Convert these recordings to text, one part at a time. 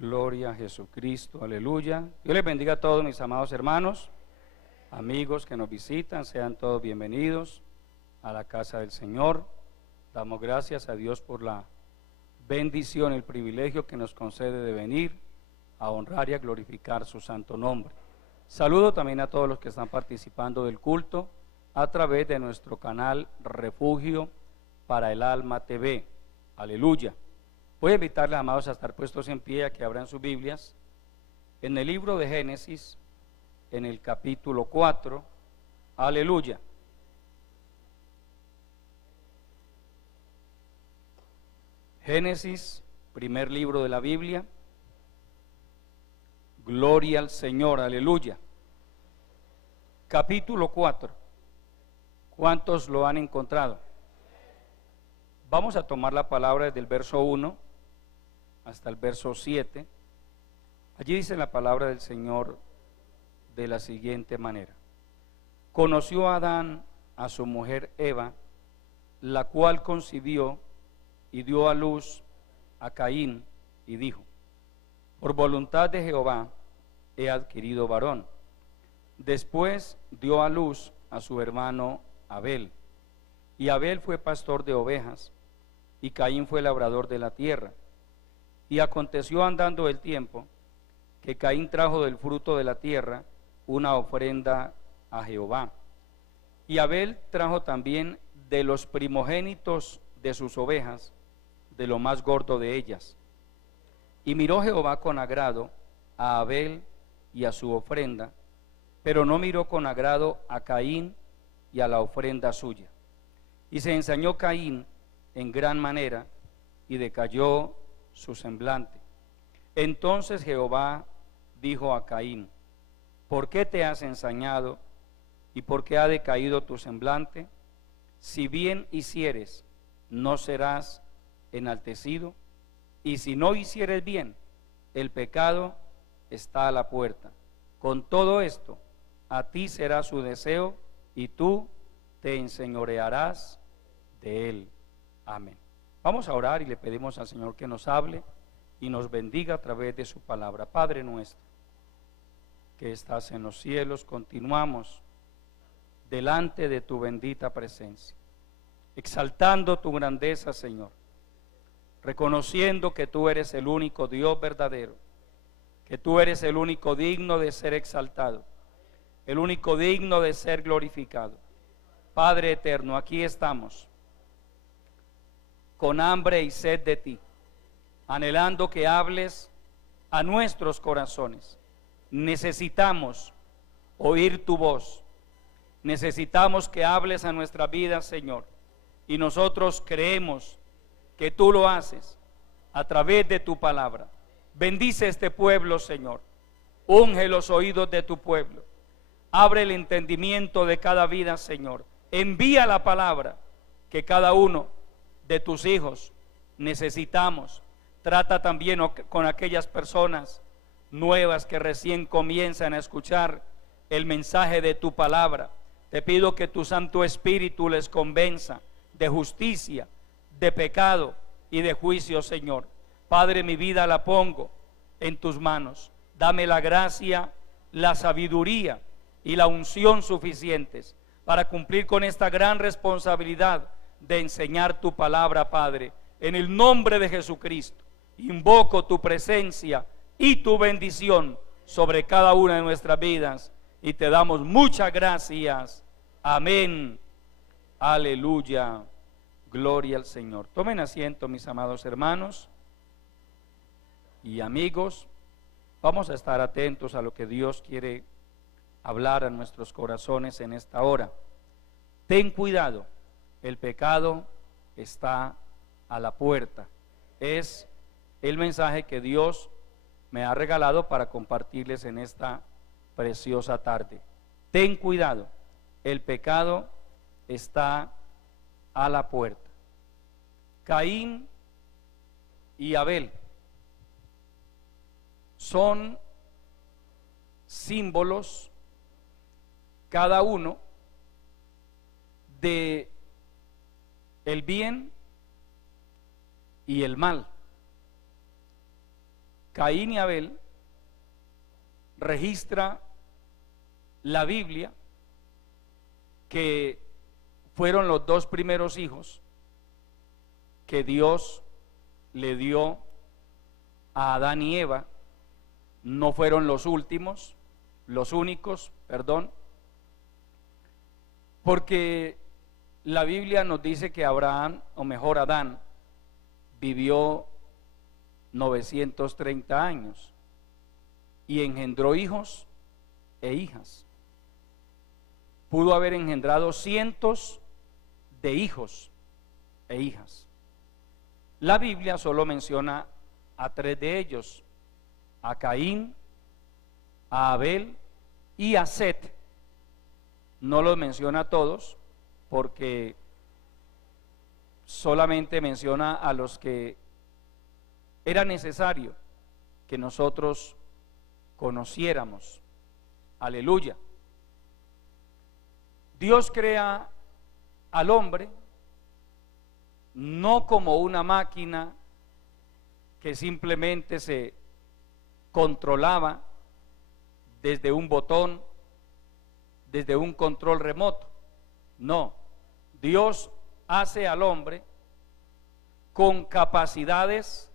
Gloria a Jesucristo, aleluya. Dios les bendiga a todos mis amados hermanos, amigos que nos visitan, sean todos bienvenidos a la casa del Señor. Damos gracias a Dios por la bendición, el privilegio que nos concede de venir a honrar y a glorificar su santo nombre. Saludo también a todos los que están participando del culto a través de nuestro canal Refugio para el Alma TV, aleluya. Voy a invitarles, amados, a estar puestos en pie, a que abran sus Biblias en el libro de Génesis, en el capítulo 4, aleluya. Génesis, primer libro de la Biblia. Gloria al Señor, aleluya. Capítulo 4. ¿Cuántos lo han encontrado? Vamos a tomar la palabra desde el verso 1 hasta el verso 7. Allí dice la palabra del Señor de la siguiente manera: conoció Adán a su mujer Eva, la cual concibió y dio a luz a Caín, y dijo: por voluntad de Jehová he adquirido varón. Después dio a luz a su hermano Abel, y Abel fue pastor de ovejas, y Caín fue labrador de la tierra. Y aconteció andando el tiempo, que Caín trajo del fruto de la tierra una ofrenda a Jehová. Y Abel trajo también de los primogénitos de sus ovejas, de lo más gordo de ellas. Y miró Jehová con agrado a Abel y a su ofrenda, pero no miró con agrado a Caín y a la ofrenda suya. Y se ensañó Caín en gran manera, y decayó su semblante. Entonces Jehová dijo a Caín: ¿por qué te has ensañado y por qué ha decaído tu semblante? Si bien hicieres, no serás enaltecido, y si no hicieres bien, el pecado está a la puerta. Con todo esto, a ti será su deseo, y tú te enseñorearás de él. Amén. Vamos a orar y le pedimos al Señor que nos hable y nos bendiga a través de su palabra. Padre nuestro, que estás en los cielos, continuamos delante de tu bendita presencia, exaltando tu grandeza, Señor, reconociendo que tú eres el único Dios verdadero, que tú eres el único digno de ser exaltado, el único digno de ser glorificado. Padre eterno, aquí estamos, con hambre y sed de ti, anhelando que hables a nuestros corazones. Necesitamos oír tu voz, necesitamos que hables a nuestra vida, Señor, y nosotros creemos que tú lo haces a través de tu palabra. Bendice este pueblo, Señor, unge los oídos de tu pueblo, abre el entendimiento de cada vida, Señor, envía la palabra que cada uno de tus hijos necesitamos. Trata también con aquellas personas nuevas que recién comienzan a escuchar el mensaje de tu palabra. Te pido que tu Santo Espíritu les convenza de justicia, de pecado y de juicio, Señor. Padre, mi vida la pongo en tus manos. Dame la gracia, la sabiduría y la unción suficientes para cumplir con esta gran responsabilidad de enseñar tu palabra, Padre. En el nombre de Jesucristo, invoco tu presencia y tu bendición sobre cada una de nuestras vidas, y te damos muchas gracias. Amén. Aleluya. Gloria al Señor. Tomen asiento, mis amados hermanos y amigos. Vamos a estar atentos a lo que Dios quiere hablar a nuestros corazones en esta hora. Ten cuidado. El pecado está a la puerta. Es el mensaje que Dios me ha regalado para compartirles en esta preciosa tarde. Ten cuidado, el pecado está a la puerta. Caín y Abel son símbolos, cada uno, de el bien y el mal. Caín y Abel registra la Biblia que fueron los dos primeros hijos que Dios le dio a Adán y Eva. No fueron los últimos, los únicos, perdón, porque la Biblia nos dice que Abraham, o mejor Adán, vivió 930 años y engendró hijos e hijas. Pudo haber engendrado cientos de hijos e hijas. La Biblia solo menciona a 3 de ellos: a Caín, a Abel y a Set. No los menciona a todos porque solamente menciona a los que era necesario que nosotros conociéramos. Aleluya. Dios crea al hombre no como una máquina que simplemente se controlaba desde un botón, desde un control remoto. No, Dios hace al hombre con capacidades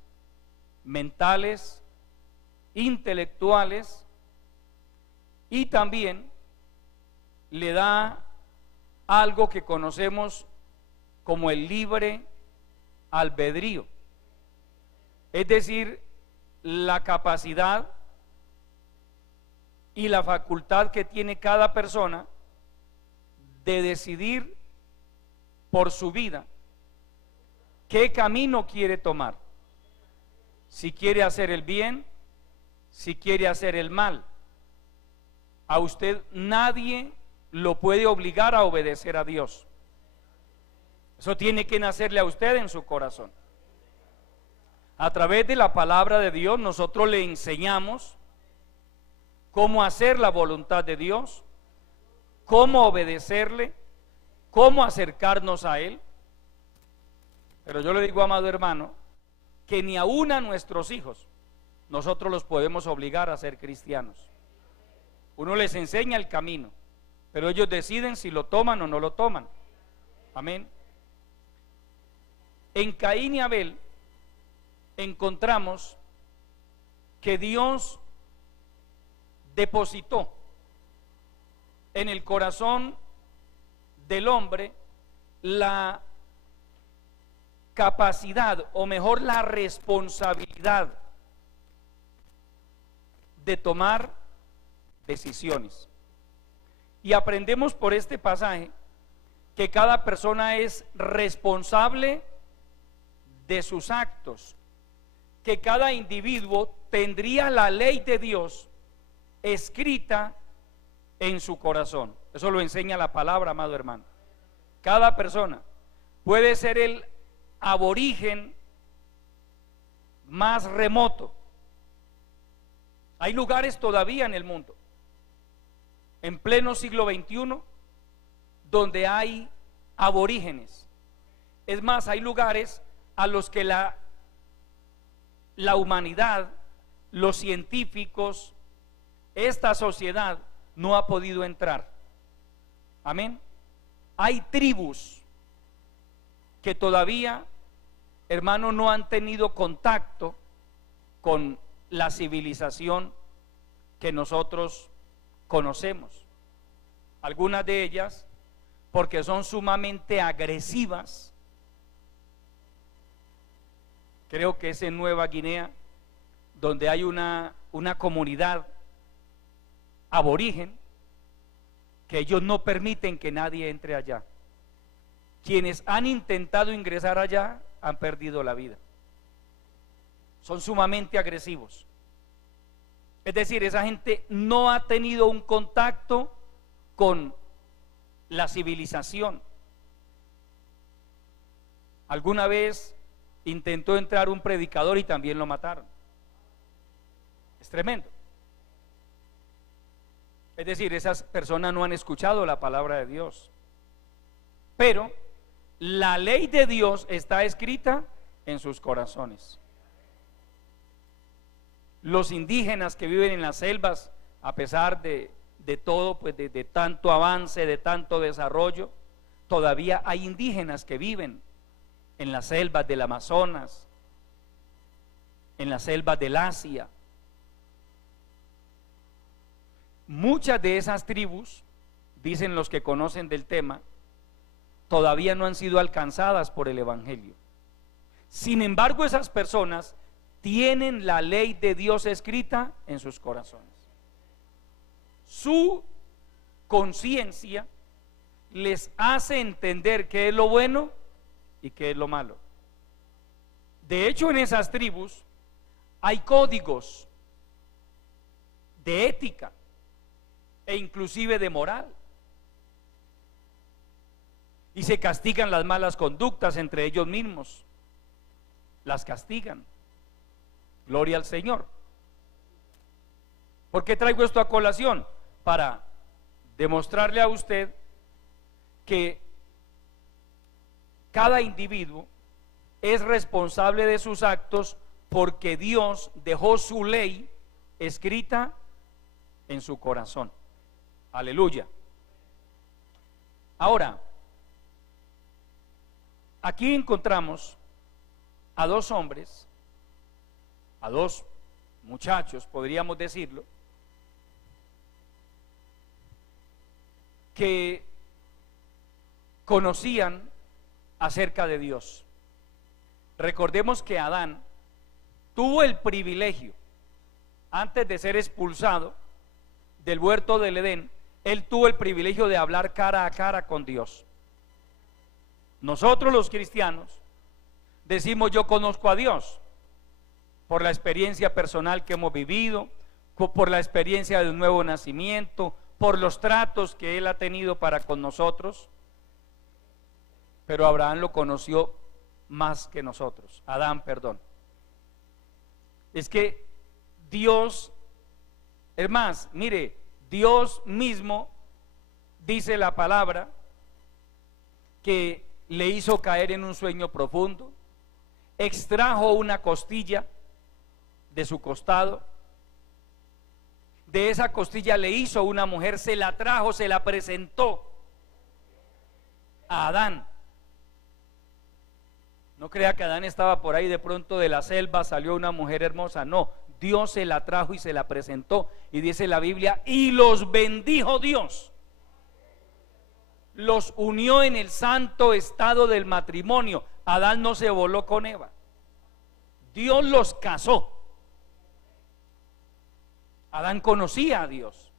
mentales, intelectuales, y también le da algo que conocemos como el libre albedrío, es decir, la capacidad y la facultad que tiene cada persona de decidir por su vida qué camino quiere tomar, si quiere hacer el bien, si quiere hacer el mal. A usted nadie lo puede obligar a obedecer a Dios. Eso tiene que nacerle a usted en su corazón. A través de la palabra de Dios nosotros le enseñamos cómo hacer la voluntad de Dios, cómo obedecerle, cómo acercarnos a Él. Pero yo le digo, amado hermano, que ni aún a nuestros hijos nosotros los podemos obligar a ser cristianos. Uno les enseña el camino, pero ellos deciden si lo toman o no lo toman. Amén. En Caín y Abel encontramos que Dios depositó en el corazón del hombre la capacidad, o mejor la responsabilidad de tomar decisiones. Y aprendemos por este pasaje que cada persona es responsable de sus actos, que cada individuo tendría la ley de Dios escrita en su corazón. Eso lo enseña la palabra, amado hermano. Cada persona puede ser el aborigen más remoto. Hay lugares todavía en el mundo, en pleno siglo XXI, donde hay aborígenes. Es más, hay lugares a los que la humanidad, los científicos, esta sociedad no ha podido entrar. Amén. Hay tribus que todavía, hermano, no han tenido contacto con la civilización que nosotros conocemos. Algunas de ellas porque son sumamente agresivas. Creo que es en Nueva Guinea, donde hay una comunidad aborigen que ellos no permiten que nadie entre allá. Quienes han intentado ingresar allá han perdido la vida. Son sumamente agresivos. Es decir, esa gente no ha tenido un contacto con la civilización. Alguna vez intentó entrar un predicador y también lo mataron. Es tremendo. Es decir, esas personas no han escuchado la palabra de Dios. Pero la ley de Dios está escrita en sus corazones. los indígenas que viven en las selvas, a pesar de todo, pues de tanto avance, de tanto desarrollo, todavía hay indígenas que viven en las selvas del Amazonas, en las selvas del Asia. Muchas de esas tribus, dicen los que conocen del tema, todavía no han sido alcanzadas por el Evangelio. Sin embargo, esas personas tienen la ley de Dios escrita en sus corazones. Su conciencia les hace entender qué es lo bueno y qué es lo malo. De hecho, en esas tribus hay códigos de ética e inclusive de moral. Y se castigan las malas conductas entre ellos mismos. Las castigan. Gloria al Señor. ¿Por qué traigo esto a colación? Para demostrarle a usted que cada individuo es responsable de sus actos, porque Dios dejó su ley escrita en su corazón. Aleluya. Ahora, aquí encontramos a dos hombres, a dos muchachos, podríamos decirlo, que conocían acerca de Dios. Recordemos que Adán tuvo el privilegio, antes de ser expulsado del huerto del Edén, él tuvo el privilegio de hablar cara a cara con Dios. Nosotros los cristianos decimos: yo conozco a Dios, por la experiencia personal que hemos vivido, por la experiencia del nuevo nacimiento, por los tratos que Él ha tenido para con nosotros. Pero Abraham lo conoció más que nosotros, Adán, perdón. Es que Dios, es más, mire, Dios mismo dice la palabra que le hizo caer en un sueño profundo, extrajo una costilla de su costado, de esa costilla le hizo una mujer, se la trajo, se la presentó a Adán. No crea que Adán estaba por ahí de pronto de la selva, salió una mujer hermosa, no, Dios se la trajo y se la presentó, y dice la Biblia, y los bendijo Dios, los unió en el santo estado del matrimonio. Adán no se voló con Eva, Dios los casó. Adán conocía a Dios.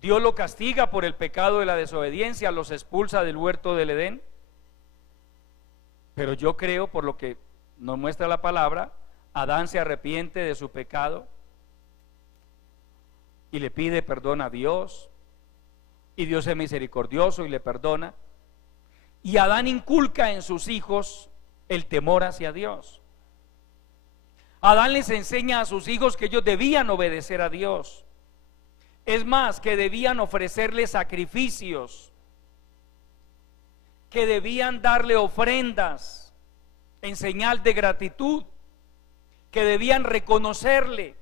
Dios lo castiga por el pecado de la desobediencia, los expulsa del huerto del Edén. Pero yo creo, por lo que nos muestra la palabra, Adán se arrepiente de su pecado y le pide perdón a Dios, y Dios es misericordioso y le perdona. Y Adán inculca en sus hijos el temor hacia Dios. Adán les enseña a sus hijos que ellos debían obedecer a Dios. Es más, que debían ofrecerle sacrificios, que debían darle ofrendas en señal de gratitud, que debían reconocerle.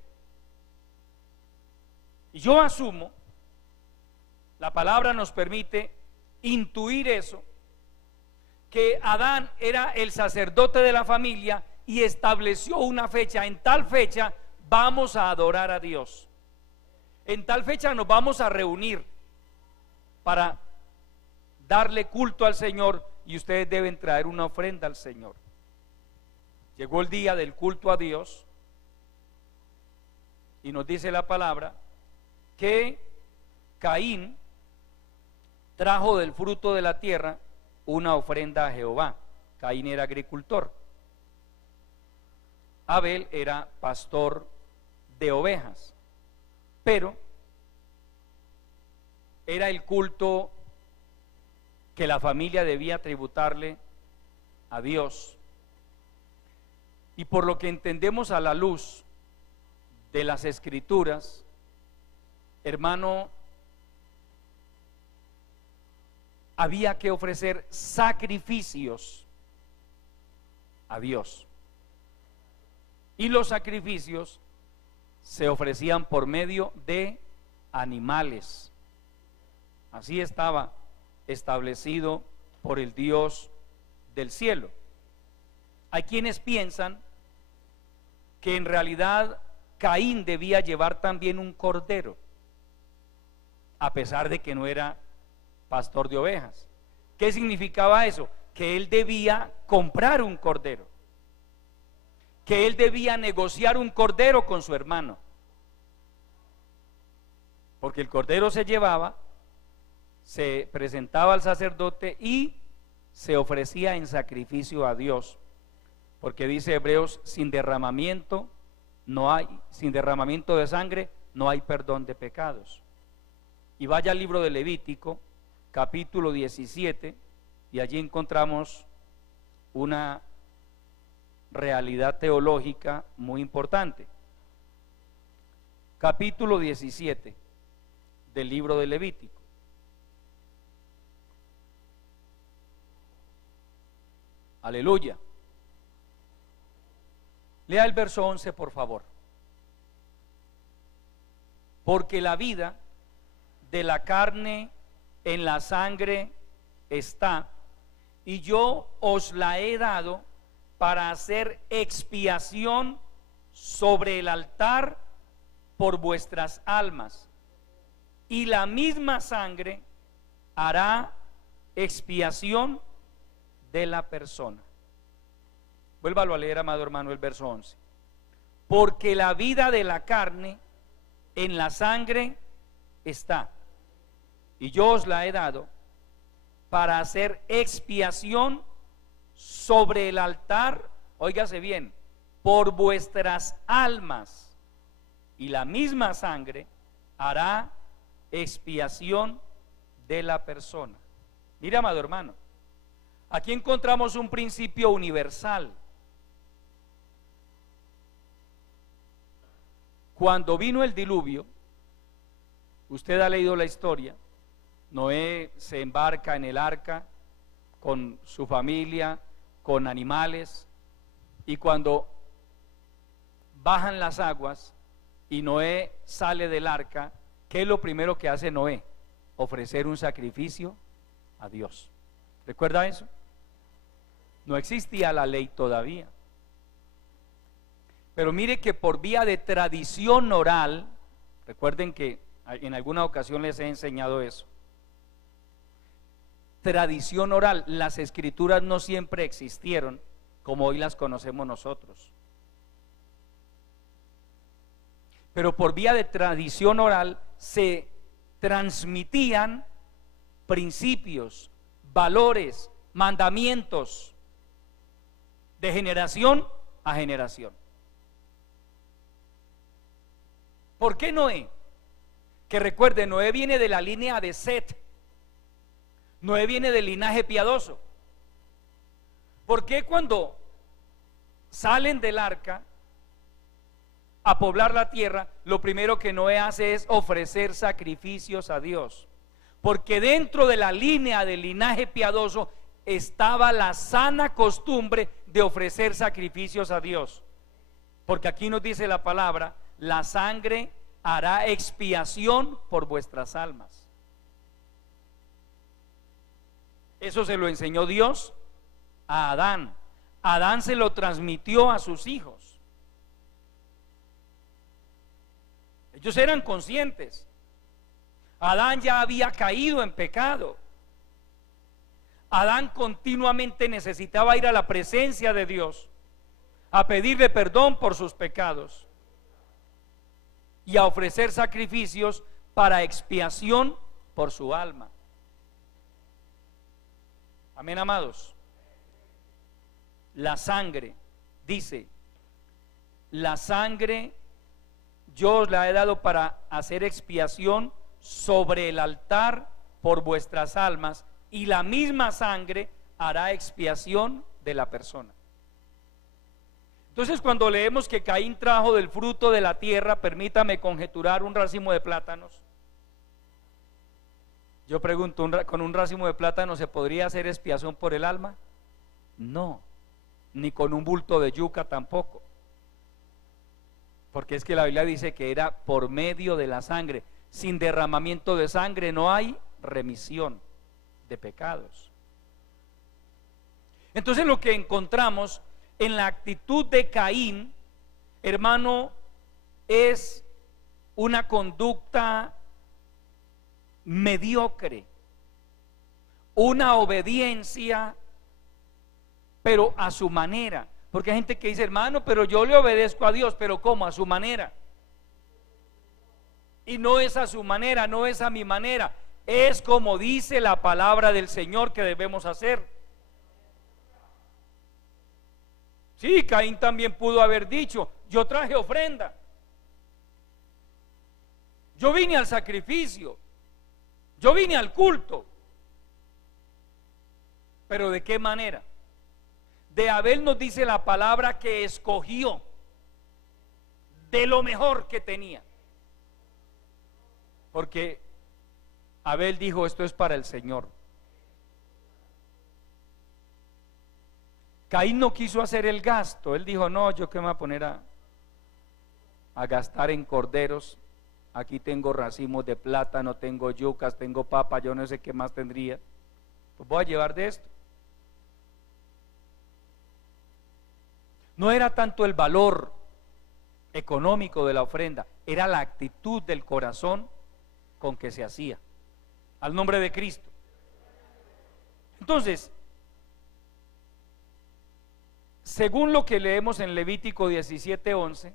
Y yo asumo, la palabra nos permite intuir eso, que Adán era el sacerdote de la familia y estableció una fecha: en tal fecha vamos a adorar a Dios, en tal fecha nos vamos a reunir para darle culto al Señor, y ustedes deben traer una ofrenda al Señor. Llegó el día del culto a Dios y nos dice la palabra que Caín trajo del fruto de la tierra una ofrenda a Jehová. Caín era agricultor, Abel era pastor de ovejas, pero era el culto que la familia debía tributarle a Dios. Y por lo que entendemos a la luz de las Escrituras, hermano, había que ofrecer sacrificios a Dios. Y los sacrificios se ofrecían por medio de animales. Así estaba establecido por el Dios del cielo. Hay quienes piensan que en realidad Caín debía llevar también un cordero, a pesar de que no era pastor de ovejas. ¿Qué significaba eso? Que él debía comprar un cordero, que él debía negociar un cordero con su hermano, porque el cordero se llevaba, se presentaba al sacerdote y se ofrecía en sacrificio a Dios, porque dice Hebreos, sin derramamiento de sangre no hay perdón de pecados. Y vaya al libro de Levítico, capítulo 17, y allí encontramos una realidad teológica muy importante. Capítulo 17 del libro de Levítico. Aleluya. Lea el verso 11, por favor. Porque la vida de la carne en la sangre está, y yo os la he dado para hacer expiación sobre el altar por vuestras almas, y la misma sangre hará expiación de la persona. Vuélvalo a leer, amado hermano, el verso 11. Porque la vida de la carne en la sangre está, y yo os la he dado para hacer expiación sobre el altar, óigase bien, por vuestras almas, y la misma sangre hará expiación de la persona. Mira, amado hermano, aquí encontramos un principio universal. Cuando vino el diluvio, usted ha leído la historia, Noé se embarca en el arca con su familia, con animales, y cuando bajan las aguas y Noé sale del arca, ¿qué es lo primero que hace Noé? Ofrecer un sacrificio a Dios. ¿Recuerda eso? No existía la ley todavía. Pero mire que por vía de tradición oral, recuerden que en alguna ocasión les he enseñado eso. Tradición oral, las escrituras no siempre existieron como hoy las conocemos nosotros. Pero por vía de tradición oral se transmitían principios, valores, mandamientos de generación a generación. ¿Por qué Noé? Que recuerde, Noé viene de la línea de Set. Noé viene del linaje piadoso. ¿Por qué cuando salen del arca a poblar la tierra, lo primero que Noé hace es ofrecer sacrificios a Dios? Porque dentro de la línea del linaje piadoso estaba la sana costumbre de ofrecer sacrificios a Dios. Porque aquí nos dice la palabra, la sangre hará expiación por vuestras almas. Eso se lo enseñó Dios a Adán. Adán se lo transmitió a sus hijos. Ellos eran conscientes. Adán ya había caído en pecado. Adán continuamente necesitaba ir a la presencia de Dios, a pedirle perdón por sus pecados y a ofrecer sacrificios para expiación por su alma. Amén, amados. La sangre, dice, la sangre yo os la he dado para hacer expiación sobre el altar por vuestras almas, y la misma sangre hará expiación de la persona. Entonces, cuando leemos que Caín trajo del fruto de la tierra, permítame conjeturar, un racimo de plátanos. Yo pregunto, ¿con un racimo de plátanos se podría hacer expiación por el alma? No, ni con un bulto de yuca tampoco. Porque es que la Biblia dice que era por medio de la sangre. Sin derramamiento de sangre no hay remisión de pecados. Entonces lo que encontramos en la actitud de Caín, hermano, es una conducta mediocre, una obediencia, pero a su manera. Porque hay gente que dice, hermano, pero yo le obedezco a Dios, pero ¿cómo? A su manera. Y no es a su manera, no es a mi manera, es como dice la palabra del Señor que debemos hacer. Sí, Caín también pudo haber dicho, yo traje ofrenda, yo vine al sacrificio, yo vine al culto. Pero ¿de qué manera? De Abel nos dice la palabra que escogió de lo mejor que tenía. Porque Abel dijo, esto es para el Señor. Caín no quiso hacer el gasto. Él dijo, no, yo qué me voy a poner a gastar en corderos. Aquí tengo racimos de plátano, tengo yucas, tengo papa, yo no sé qué más tendría. Pues voy a llevar de esto. No era tanto el valor económico de la ofrenda, era la actitud del corazón con que se hacía, al nombre de Cristo. Entonces, según lo que leemos en Levítico 17:11,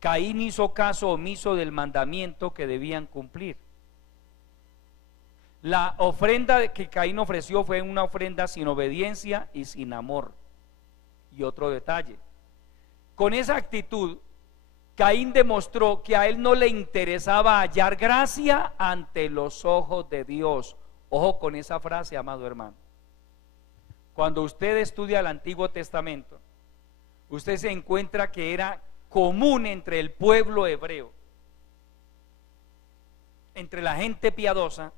Caín hizo caso omiso del mandamiento que debían cumplir. La ofrenda que Caín ofreció fue una ofrenda sin obediencia y sin amor. Y otro detalle, con esa actitud Caín demostró que a él no le interesaba hallar gracia ante los ojos de Dios. Ojo con esa frase, amado hermano. Cuando usted estudia el Antiguo Testamento, usted se encuentra que era común entre el pueblo hebreo, entre la gente piadosa,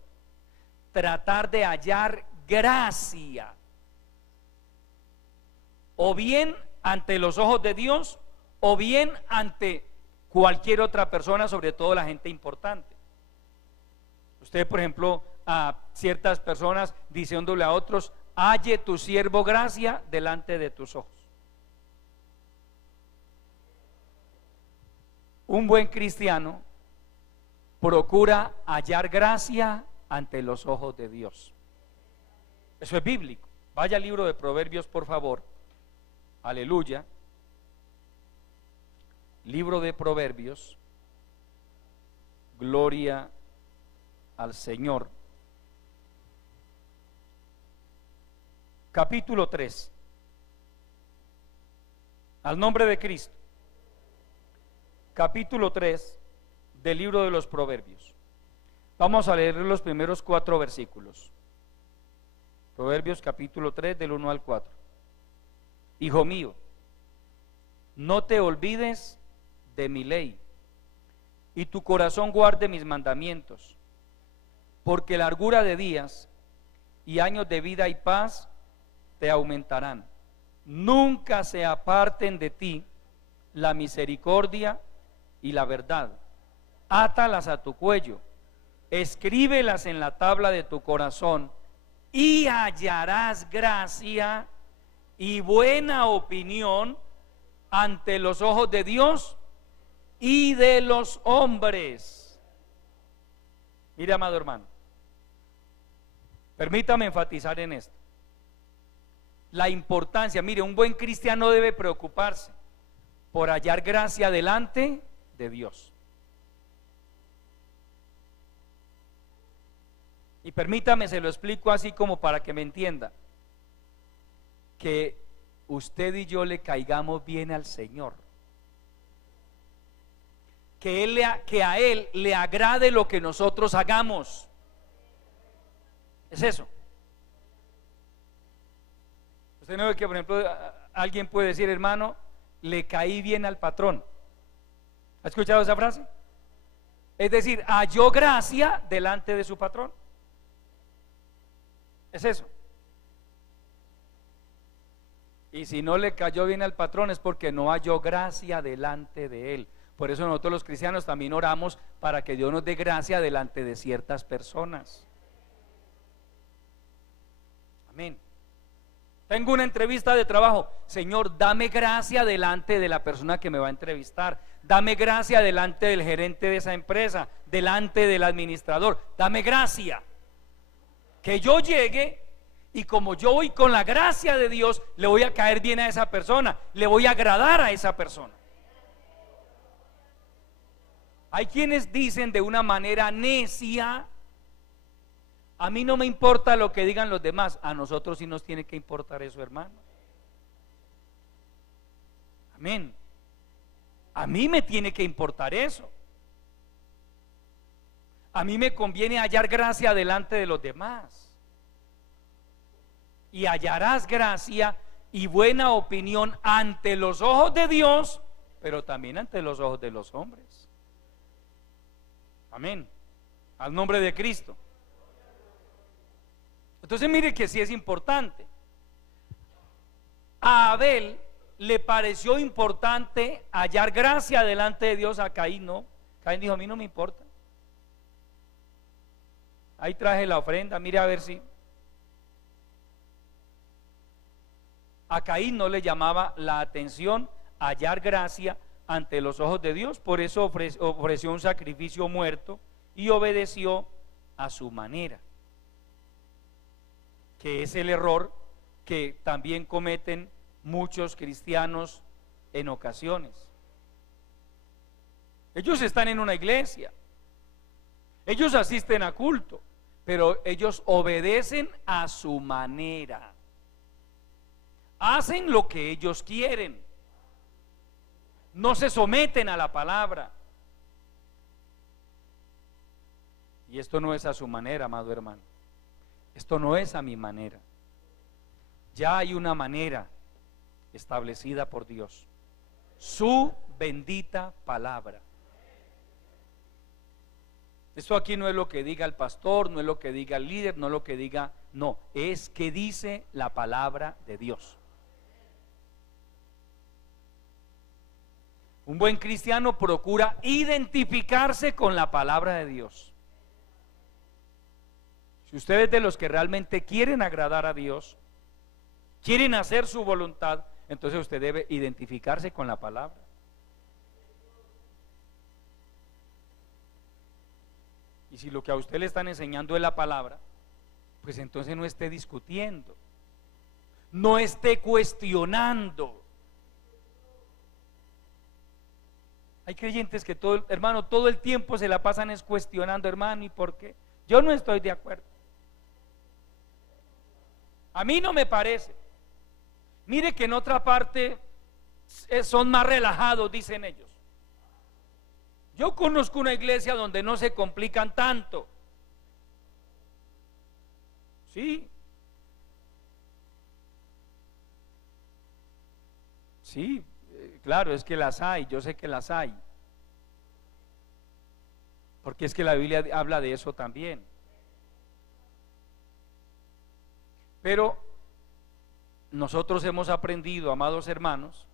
tratar de hallar gracia, o bien ante los ojos de Dios, o bien ante cualquier otra persona, sobre todo la gente importante. Usted, por ejemplo, a ciertas personas diciéndole a otros, halle tu siervo gracia delante de tus ojos. Un buen cristiano procura hallar gracia ante los ojos de Dios. Eso es bíblico. Vaya al libro de Proverbios, por favor. Aleluya. Libro de Proverbios. Gloria al Señor. Capítulo 3. Al nombre de Cristo. Capítulo 3 del libro de los Proverbios. Vamos a leer los primeros 4 versículos. Proverbios capítulo 3 del 1 al 4. Hijo mío, no te olvides de mi ley, y tu corazón guarde mis mandamientos, porque largura de días y años de vida y paz te aumentarán. Nunca se aparten de ti la misericordia y la verdad. Átalas a tu cuello, escríbelas en la tabla de tu corazón, y hallarás gracia y buena opinión ante los ojos de Dios y de los hombres. Mire, amado hermano, permítame enfatizar en esto. La importancia, mire, un buen cristiano debe preocuparse por hallar gracia delante de Dios. Y permítame, se lo explico así como para que me entienda. Que usted y yo le caigamos bien al Señor. Que a Él le agrade lo que nosotros hagamos. Es eso. Usted no ve que, por ejemplo, alguien puede decir, hermano, le caí bien al patrón. ¿Ha escuchado esa frase? Es decir, halló gracia delante de su patrón. Es eso. Y si no le cayó bien al patrón es porque no halló gracia delante de él. Por eso nosotros los cristianos también oramos para que Dios nos dé gracia delante de ciertas personas. Amén. Tengo una entrevista de trabajo. Señor, dame gracia delante de la persona que me va a entrevistar. Dame gracia delante del gerente de esa empresa, delante del administrador. Dame gracia. Que yo llegue y como yo voy con la gracia de Dios, le voy a caer bien a esa persona, le voy a agradar a esa persona. Hay quienes dicen de una manera necia: a mí no me importa lo que digan los demás. A nosotros sí nos tiene que importar eso, hermano. Amén. A mí me tiene que importar eso. A mí me conviene hallar gracia delante de los demás. Y hallarás gracia y buena opinión ante los ojos de Dios, pero también ante los ojos de los hombres. Amén. Al nombre de Cristo. Entonces mire que sí es importante. A Abel le pareció importante hallar gracia delante de Dios, a Caín no. Caín dijo: a mí no me importa. Ahí traje la ofrenda, mire a ver si. A Caín no le llamaba la atención hallar gracia ante los ojos de Dios. Por eso ofreció un sacrificio muerto y obedeció a su manera, que es el error que también cometen muchos cristianos en ocasiones. Ellos están en una iglesia, ellos asisten a culto, pero ellos obedecen a su manera, hacen lo que ellos quieren, no se someten a la palabra. Y esto no es a su manera, amado hermano. Esto no es a mi manera. Ya hay una manera establecida por Dios, su bendita palabra. Esto aquí no es lo que diga el pastor, no es lo que diga el líder, no es lo que diga, no, es que dice la palabra de Dios. Un buen cristiano procura identificarse con la palabra de Dios. Si usted es de los que realmente quieren agradar a Dios, quieren hacer su voluntad, entonces usted debe identificarse con la palabra. Y si lo que a usted le están enseñando es la palabra, pues entonces no esté discutiendo, no esté cuestionando. Hay creyentes que hermano, todo el tiempo se la pasan es cuestionando: hermano, ¿y por qué? Yo no estoy de acuerdo. A mí no me parece. Mire que en otra parte son más relajados, dicen ellos. Yo conozco una iglesia donde no se complican tanto. Sí. Sí, claro, es que las hay, yo sé que las hay. Porque es que la Biblia habla de eso también. Pero nosotros hemos aprendido, amados hermanos,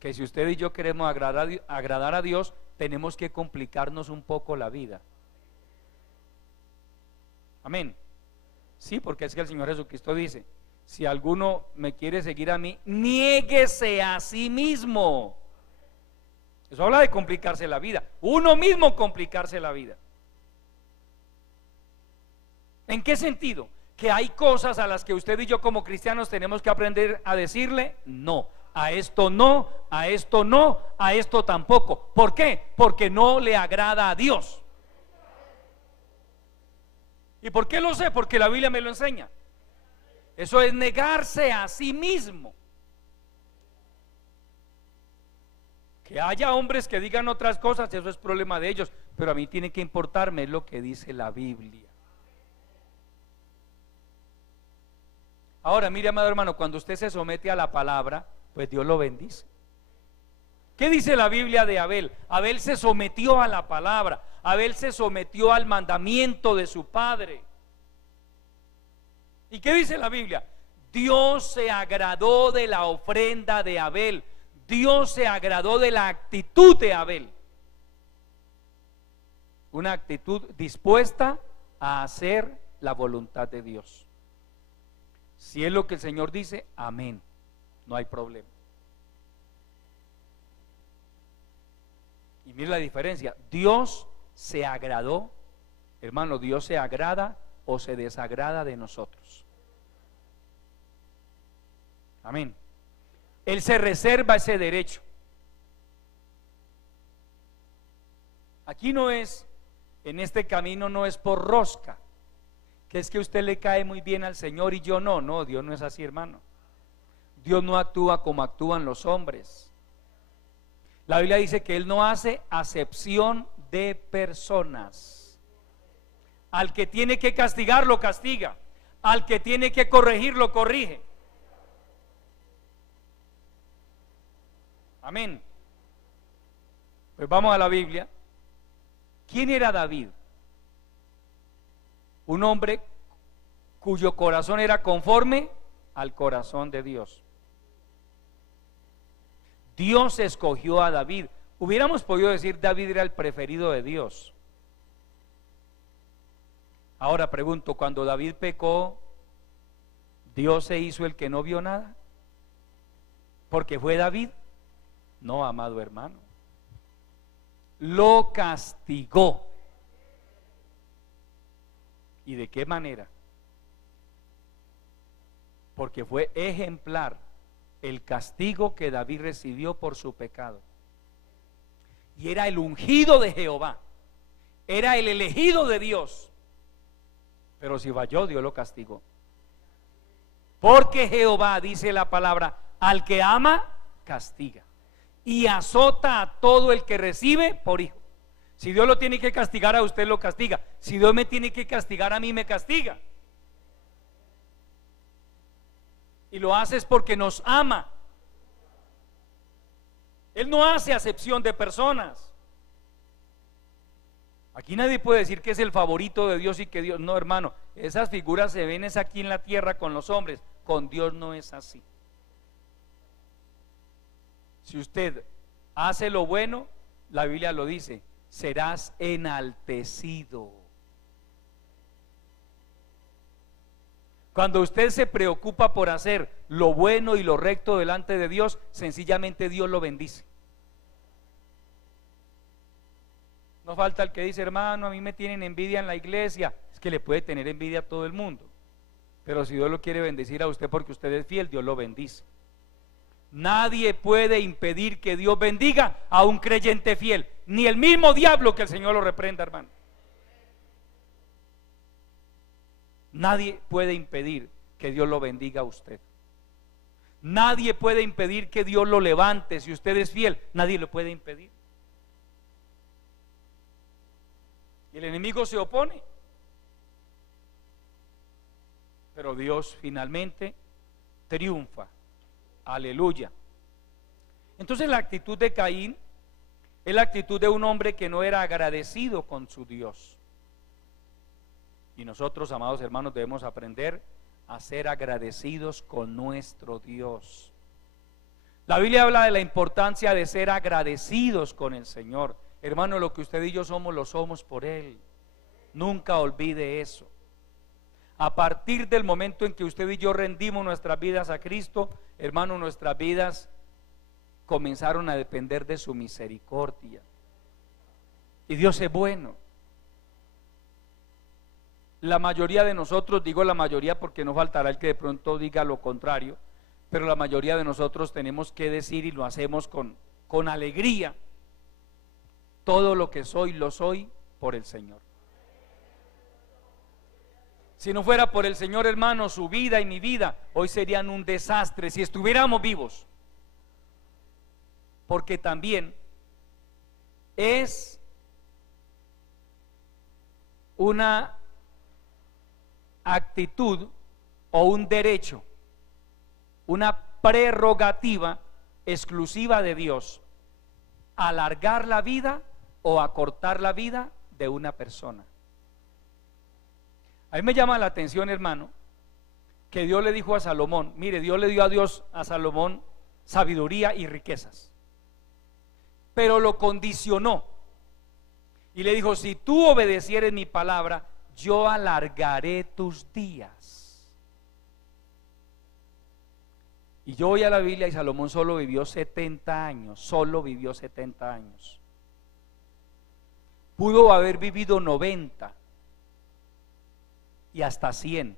que si usted y yo queremos agradar a Dios, tenemos que complicarnos un poco la vida. Amén. Sí, porque es que el Señor Jesucristo dice: si alguno me quiere seguir a mí, niéguese a sí mismo. Eso habla de complicarse la vida, uno mismo complicarse la vida. ¿En qué sentido? Que hay cosas a las que usted y yo como cristianos tenemos que aprender a decirle no. A esto no, a esto no, a esto tampoco. ¿Por qué? Porque no le agrada a Dios. ¿Y por qué lo sé? Porque la Biblia me lo enseña. Eso es negarse a sí mismo. Que haya hombres que digan otras cosas, eso es problema de ellos, pero a mí tiene que importarme lo que dice la Biblia. Ahora, mire, amado hermano, cuando usted se somete a la palabra, pues Dios lo bendice. ¿Qué dice la Biblia de Abel? Abel se sometió a la palabra, Abel se sometió al mandamiento de su padre. ¿Y qué dice la Biblia? Dios se agradó de la ofrenda de Abel. Dios se agradó de la actitud de Abel. Una actitud dispuesta a hacer la voluntad de Dios. Si es lo que el Señor dice, amén, no hay problema. Y mire la diferencia, Dios se agradó, hermano, Dios se agrada o se desagrada de nosotros. Amén. Él se reserva ese derecho. Aquí no es, en este camino no es por rosca, que es que usted le cae muy bien al Señor y yo no. No, Dios no es así, hermano. Dios no actúa como actúan los hombres. La Biblia dice que Él no hace acepción de personas. Al que tiene que castigar, lo castiga. Al que tiene que corregir, lo corrige. Amén. Pues vamos a la Biblia. ¿Quién era David? Un hombre cuyo corazón era conforme al corazón de Dios. Dios escogió a David. Hubiéramos podido decir David era el preferido de Dios. Ahora pregunto, cuando David pecó, ¿Dios se hizo el que no vio nada? ¿Porque fue David? No, amado hermano. Lo castigó. ¿Y de qué manera? Porque fue ejemplar el castigo que David recibió por su pecado. Y era el ungido de Jehová, era el elegido de Dios. Pero si falló, Dios lo castigó. Porque Jehová, dice la palabra, al que ama, castiga. Y azota a todo el que recibe por hijo. Si Dios lo tiene que castigar a usted, lo castiga. Si Dios me tiene que castigar a mí, me castiga. Y lo hace es porque nos ama. Él no hace acepción de personas. Aquí nadie puede decir que es el favorito de Dios y que Dios, no, hermano, esas figuras se ven es aquí en la tierra con los hombres, con Dios no es así. Si usted hace lo bueno, la Biblia lo dice, serás enaltecido. Cuando usted se preocupa por hacer lo bueno y lo recto delante de Dios, sencillamente Dios lo bendice. No falta el que dice, hermano, a mí me tienen envidia en la iglesia. Es que le puede tener envidia a todo el mundo. Pero si Dios lo quiere bendecir a usted porque usted es fiel, Dios lo bendice. Nadie puede impedir que Dios bendiga a un creyente fiel. Ni el mismo diablo, que el Señor lo reprenda, hermano. Nadie puede impedir que Dios lo bendiga a usted. Nadie puede impedir que Dios lo levante. Si usted es fiel, nadie lo puede impedir. Y el enemigo se opone. Pero Dios finalmente triunfa. Aleluya. Entonces la actitud de Caín es la actitud de un hombre que no era agradecido con su Dios. Y nosotros, amados hermanos, debemos aprender a ser agradecidos con nuestro Dios. La Biblia habla de la importancia de ser agradecidos con el Señor. Hermano, lo que usted y yo somos, lo somos por Él. Nunca olvide eso. A partir del momento en que usted y yo rendimos nuestras vidas a Cristo, hermano, nuestras vidas comenzaron a depender de su misericordia. Y Dios es bueno. La mayoría de nosotros, digo la mayoría porque no faltará el que de pronto diga lo contrario, pero la mayoría de nosotros tenemos que decir, y lo hacemos con alegría, todo lo que soy, lo soy por el Señor. Si no fuera por el Señor, hermano, su vida y mi vida hoy serían un desastre si estuviéramos vivos. Porque también es una actitud o un derecho, una prerrogativa exclusiva de Dios, alargar la vida o acortar la vida de una persona. A mí me llama la atención, hermano, que Dios le dijo a Salomón, mire, Dios le dio a Salomón sabiduría y riquezas, pero lo condicionó y le dijo: si tú obedecieres mi palabra, yo alargaré tus días. Y yo voy a la Biblia y Salomón solo vivió 70 años, solo vivió 70 años. Pudo haber vivido 90 y hasta 100.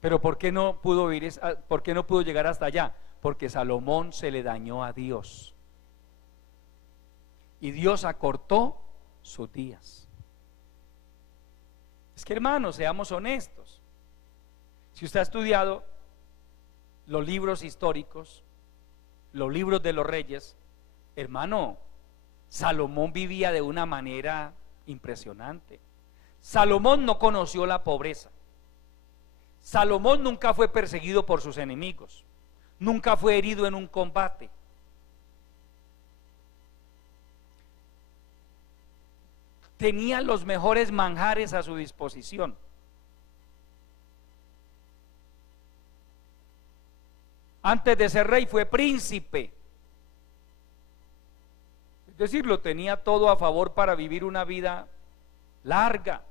Pero ¿por qué no pudo llegar hasta allá? Porque Salomón se le dañó a Dios. Y Dios acortó sus días. Es que, hermanos, seamos honestos. Si usted ha estudiado los libros históricos, los libros de los reyes, hermano, Salomón vivía de una manera impresionante. Salomón no conoció la pobreza. Salomón nunca fue perseguido por sus enemigos, nunca fue herido en un combate. Tenía los mejores manjares a su disposición. Antes de ser rey fue príncipe. Es decir, lo tenía todo a favor para vivir una vida larga.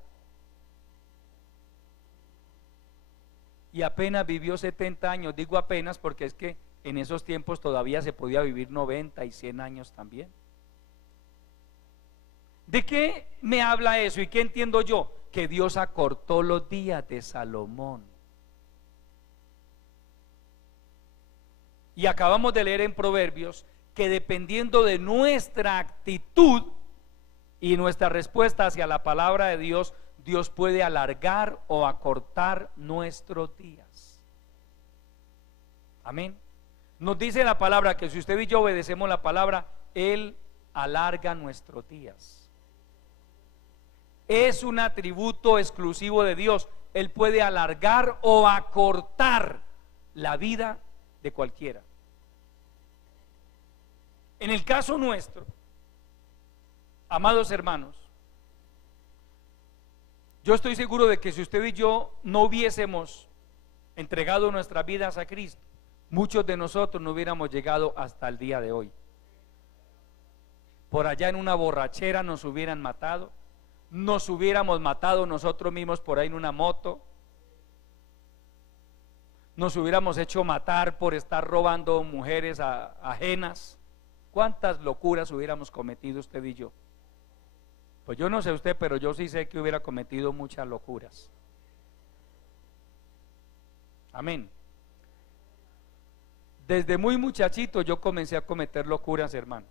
Y apenas vivió 70 años, digo apenas porque es que en esos tiempos todavía se podía vivir 90 y 100 años también. ¿De qué me habla eso y qué entiendo yo? Que Dios acortó los días de Salomón. Y acabamos de leer en Proverbios que dependiendo de nuestra actitud y nuestra respuesta hacia la palabra de Dios, Dios puede alargar o acortar nuestros días. Amén. Nos dice la palabra que si usted y yo obedecemos la palabra, Él alarga nuestros días. Es un atributo exclusivo de Dios. Él puede alargar o acortar la vida de cualquiera. En el caso nuestro, amados hermanos, yo estoy seguro de que si usted y yo no hubiésemos entregado nuestras vidas a Cristo, muchos de nosotros no hubiéramos llegado hasta el día de hoy. Por allá en una borrachera nos hubieran matado, nos hubiéramos matado nosotros mismos por ahí en una moto, nos hubiéramos hecho matar por estar robando mujeres ajenas. ¿Cuántas locuras hubiéramos cometido usted y yo? Pues yo no sé usted, pero yo sí sé que hubiera cometido muchas locuras. Amén. Desde muy muchachito yo comencé a cometer locuras, hermano.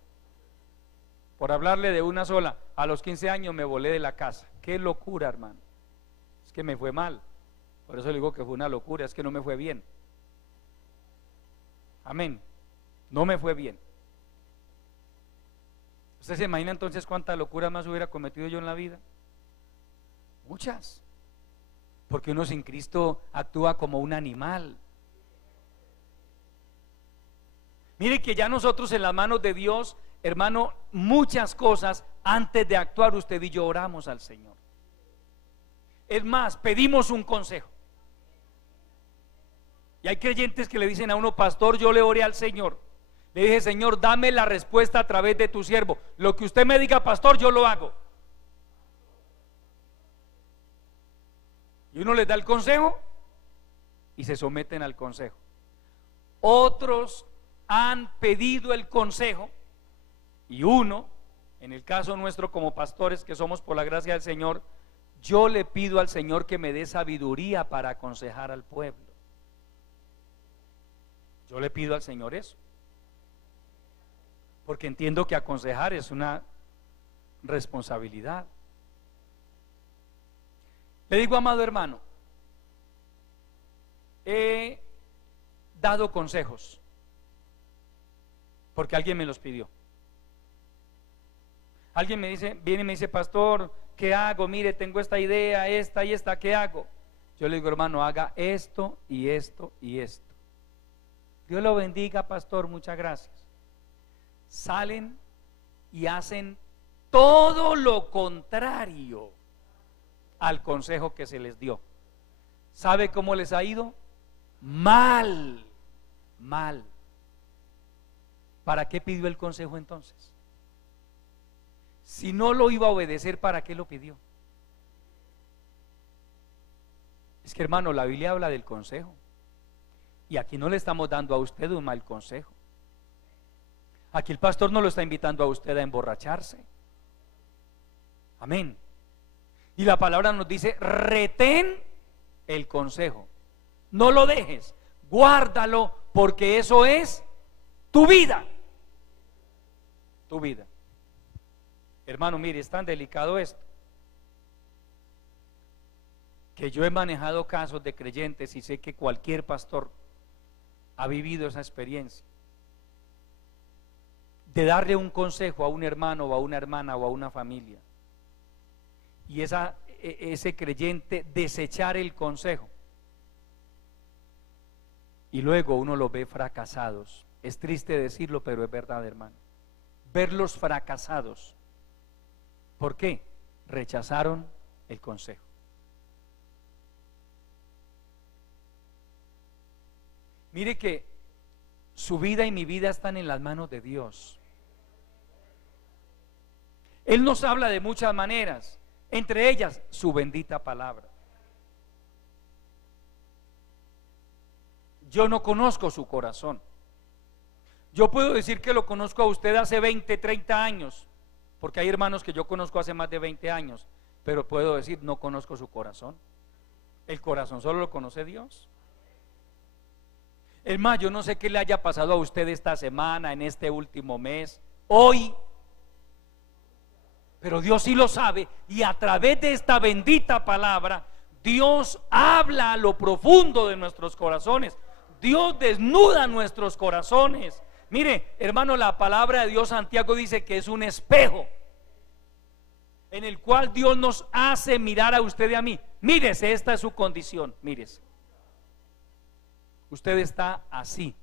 Por hablarle de una sola, a los 15 años me volé de la casa. Qué locura, hermano. Es que me fue mal. Por eso le digo que fue una locura, es que no me fue bien. Amén. No me fue bien. ¿Usted se imagina entonces cuánta locura más hubiera cometido yo en la vida? Muchas. Porque uno sin Cristo actúa como un animal. Mire que ya nosotros en las manos de Dios, hermano, muchas cosas antes de actuar usted y yo oramos al Señor. Es más, pedimos un consejo. Y hay creyentes que le dicen a uno: pastor, yo le oré al Señor. Le dije: Señor, dame la respuesta a través de tu siervo. Lo que usted me diga, pastor, yo lo hago. Y uno les da el consejo y se someten al consejo. Otros han pedido el consejo y uno, en el caso nuestro como pastores que somos por la gracia del Señor, yo le pido al Señor que me dé sabiduría para aconsejar al pueblo. Yo le pido al Señor eso, porque entiendo que aconsejar es una responsabilidad. Le digo, amado hermano, he dado consejos porque alguien me los pidió. Alguien me dice, viene y me dice: pastor, ¿qué hago? Mire, tengo esta idea, esta y esta, ¿qué hago? Yo le digo: hermano, haga esto y esto y esto. Dios lo bendiga, pastor, muchas gracias. Salen y hacen todo lo contrario al consejo que se les dio. ¿Sabe cómo les ha ido? Mal, mal. ¿Para qué pidió el consejo entonces? Si no lo iba a obedecer, ¿para qué lo pidió? Es que, hermano, la Biblia habla del consejo. Y aquí no le estamos dando a usted un mal consejo. Aquí el pastor no lo está invitando a usted a emborracharse. Amén. Y la palabra nos dice: retén el consejo. No lo dejes, guárdalo, porque eso es tu vida. Tu vida. Hermano, mire, es tan delicado esto, que yo he manejado casos de creyentes y sé que cualquier pastor ha vivido esa experiencia de darle un consejo a un hermano o a una hermana o a una familia, y ese creyente desechar el consejo, y luego uno los ve fracasados. Es triste decirlo, pero es verdad, hermano. Verlos fracasados. ¿Por qué? Rechazaron el consejo. Mire que su vida y mi vida están en las manos de Dios. Él nos habla de muchas maneras, entre ellas su bendita palabra. Yo no conozco su corazón. Yo puedo decir que lo conozco a usted hace 20, 30 años, porque hay hermanos que yo conozco hace más de 20 años, pero puedo decir, no conozco su corazón. El corazón solo lo conoce Dios. Es más, yo no sé qué le haya pasado a usted esta semana, en este último mes, hoy, pero Dios sí lo sabe, y a través de esta bendita palabra Dios habla a lo profundo de nuestros corazones. Dios desnuda nuestros corazones. Mire, hermano, la palabra de Dios, Santiago dice que es un espejo en el cual Dios nos hace mirar a usted y a mí. Mírese, esta es su condición, mírese. Usted está así.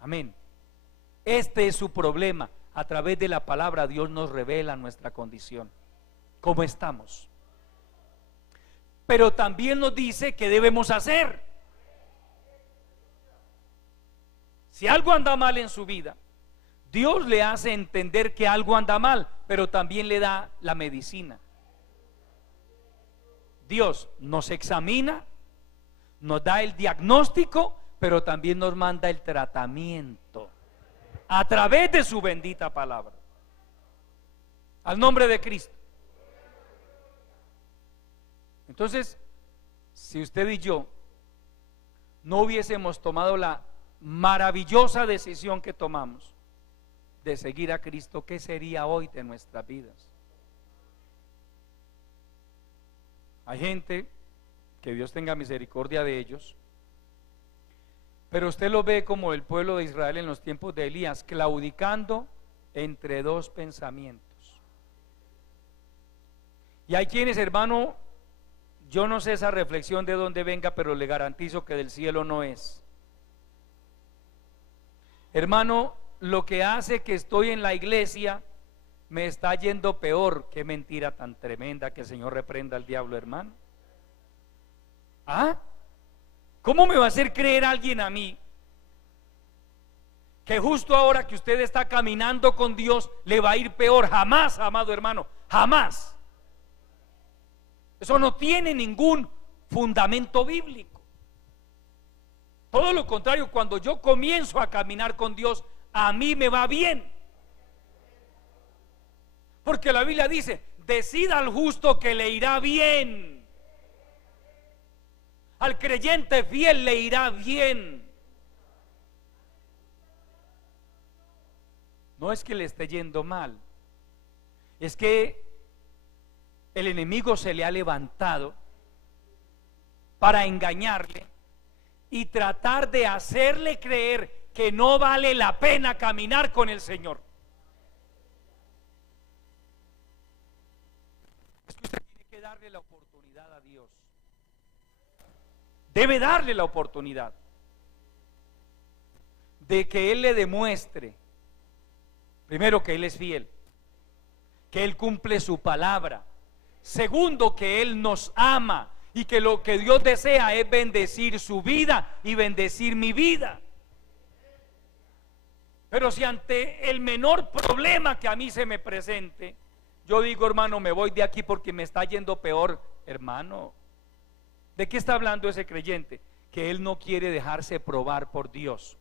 Amén. Este es su problema. A través de la palabra Dios nos revela nuestra condición, cómo estamos. Pero también nos dice qué debemos hacer. Si algo anda mal en su vida, Dios le hace entender que algo anda mal, pero también le da la medicina. Dios nos examina, nos da el diagnóstico, pero también nos manda el tratamiento a través de su bendita palabra. Al nombre de Cristo. Entonces, si usted y yo no hubiésemos tomado la maravillosa decisión que tomamos de seguir a Cristo, ¿qué sería hoy de nuestras vidas? Hay gente, que Dios tenga misericordia de ellos, pero usted lo ve como el pueblo de Israel en los tiempos de Elías, claudicando entre dos pensamientos. Y hay quienes, hermano, yo no sé esa reflexión de dónde venga, pero le garantizo que del cielo no es. Hermano, lo que hace que estoy en la iglesia me está yendo peor. Qué mentira tan tremenda, que el Señor reprenda al diablo, hermano. ¿Ah? ¿Cómo me va a hacer creer alguien a mí que justo ahora que usted está caminando con Dios le va a ir peor? Jamás, amado hermano, jamás. Eso no tiene ningún fundamento bíblico. Todo lo contrario, cuando yo comienzo a caminar con Dios, a mí me va bien. Porque la Biblia dice: decida al justo que le irá bien. Al creyente fiel le irá bien. No es que le esté yendo mal, es que el enemigo se le ha levantado para engañarle y tratar de hacerle creer que no vale la pena caminar con el Señor. Es que usted tiene que darle la oportunidad a Dios. Debe darle la oportunidad de que Él le demuestre, primero, que Él es fiel, que Él cumple su palabra, Segundo, que Él nos ama y que lo que Dios desea es bendecir su vida y bendecir mi vida. Pero si ante el menor problema que a mí se me presente, yo digo, hermano, me voy de aquí porque me está yendo peor, hermano, ¿de qué está hablando ese creyente? Que él no quiere dejarse probar por Dios,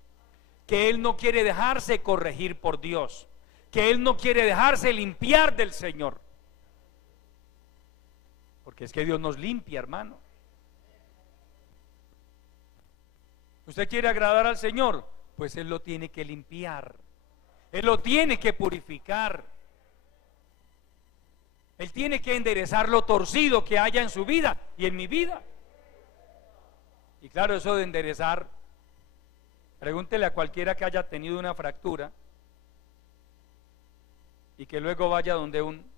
que él no quiere dejarse corregir por Dios, que él no quiere dejarse limpiar del Señor. Porque es que Dios nos limpia, hermano. ¿Usted quiere agradar al Señor? Pues Él lo tiene que limpiar, Él lo tiene que purificar, Él tiene que enderezar lo torcido que haya en su vida y en mi vida. Y claro, eso de enderezar, pregúntele a cualquiera que haya tenido una fractura y que luego vaya donde un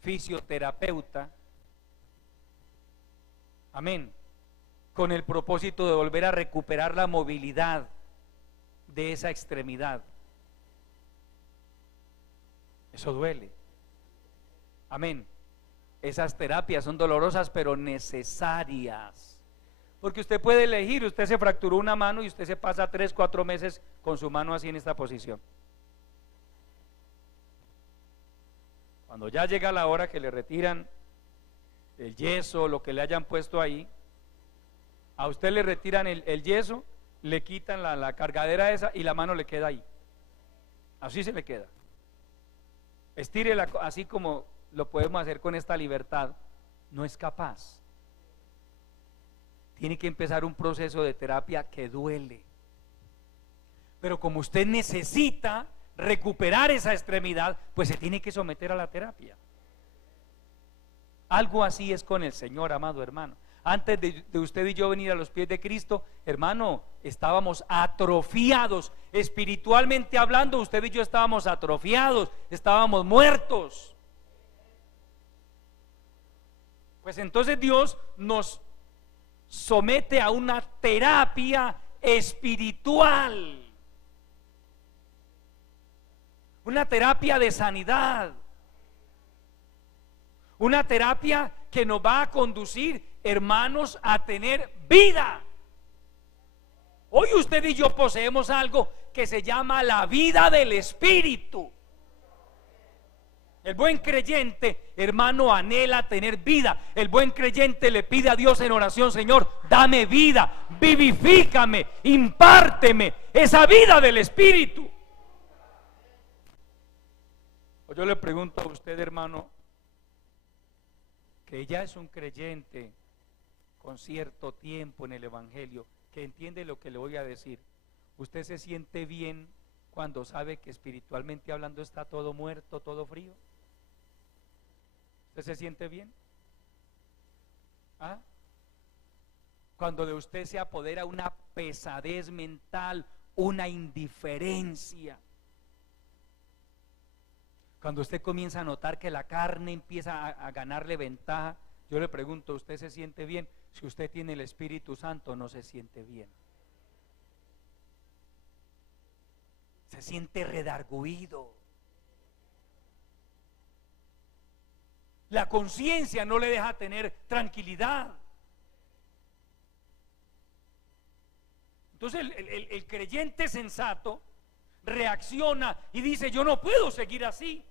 fisioterapeuta, amén, con el propósito de volver a recuperar la movilidad de esa extremidad. Eso duele, amén. Esas terapias son dolorosas pero necesarias, porque usted puede elegir. Usted se fracturó una mano y usted se pasa 3, 4 meses con su mano así en esta posición. Cuando ya llega la hora que le retiran el yeso, lo que le hayan puesto ahí, a usted le retiran el yeso, le quitan la cargadera esa y la mano le queda ahí. Así se le queda. Estírela así como lo podemos hacer con esta libertad. No es capaz. Tiene que empezar un proceso de terapia que duele. Pero como usted necesita recuperar esa extremidad, pues se tiene que someter a la terapia. Algo así es con el Señor, amado hermano. Antes de usted y yo venir a los pies de Cristo, hermano, estábamos atrofiados. Espiritualmente hablando, usted y yo estábamos atrofiados, estábamos muertos. Pues entonces Dios nos somete a una terapia espiritual, una terapia de sanidad, una terapia que nos va a conducir, hermanos, a tener vida. Hoy usted y yo poseemos algo que se llama la vida del Espíritu. El buen creyente, hermano, anhela tener vida. El buen creyente le pide a Dios en oración: Señor, dame vida, vivifícame, impárteme esa vida del Espíritu. O yo le pregunto a usted, hermano, que ya es un creyente con cierto tiempo en el Evangelio, que entiende lo que le voy a decir. ¿Usted se siente bien cuando sabe que espiritualmente hablando está todo muerto, todo frío? ¿Usted se siente bien? ¿Ah? Cuando de usted se apodera una pesadez mental, una indiferencia. Cuando usted comienza a notar que la carne empieza a ganarle ventaja, yo le pregunto, ¿usted se siente bien? Si usted tiene el Espíritu Santo, no se siente bien. Se siente redarguido. La conciencia no le deja tener tranquilidad. Entonces el creyente sensato reacciona y dice: yo no puedo seguir así.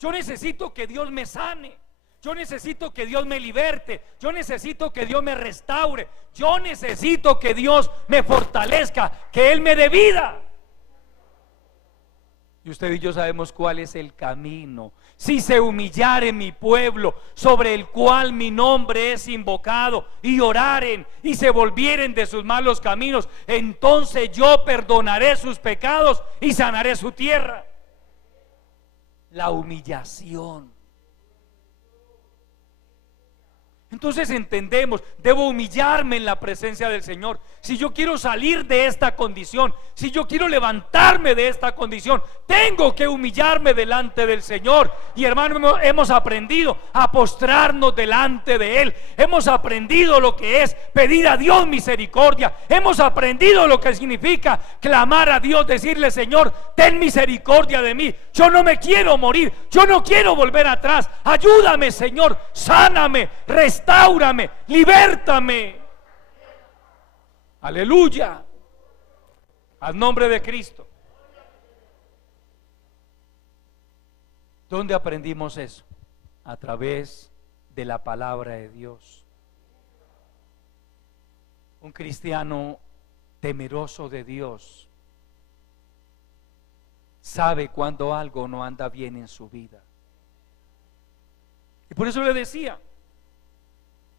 Yo necesito que Dios me sane. Yo necesito que Dios me liberte. Yo necesito que Dios me restaure. Yo necesito que Dios me fortalezca, que Él me dé vida. Y usted y yo sabemos cuál es el camino. Si se humillare mi pueblo, sobre el cual mi nombre es invocado, y oraren y se volvieren de sus malos caminos, entonces yo perdonaré sus pecados y sanaré su tierra. La humillación. Entonces entendemos, debo humillarme en la presencia del Señor. Si yo quiero salir de esta condición, si yo quiero levantarme de esta condición, tengo que humillarme delante del Señor. Y hermano, hemos aprendido a postrarnos delante de Él. Hemos aprendido lo que es pedir a Dios misericordia. Hemos aprendido lo que significa clamar a Dios, decirle: Señor, ten misericordia de mí. Yo no me quiero morir, yo no quiero volver atrás. Ayúdame, Señor, sáname, restáurame, libértame. Aleluya. Al nombre de Cristo. ¿Dónde aprendimos eso? A través de la palabra de Dios. Un cristiano temeroso de Dios sabe cuando algo no anda bien en su vida. Y por eso le decía,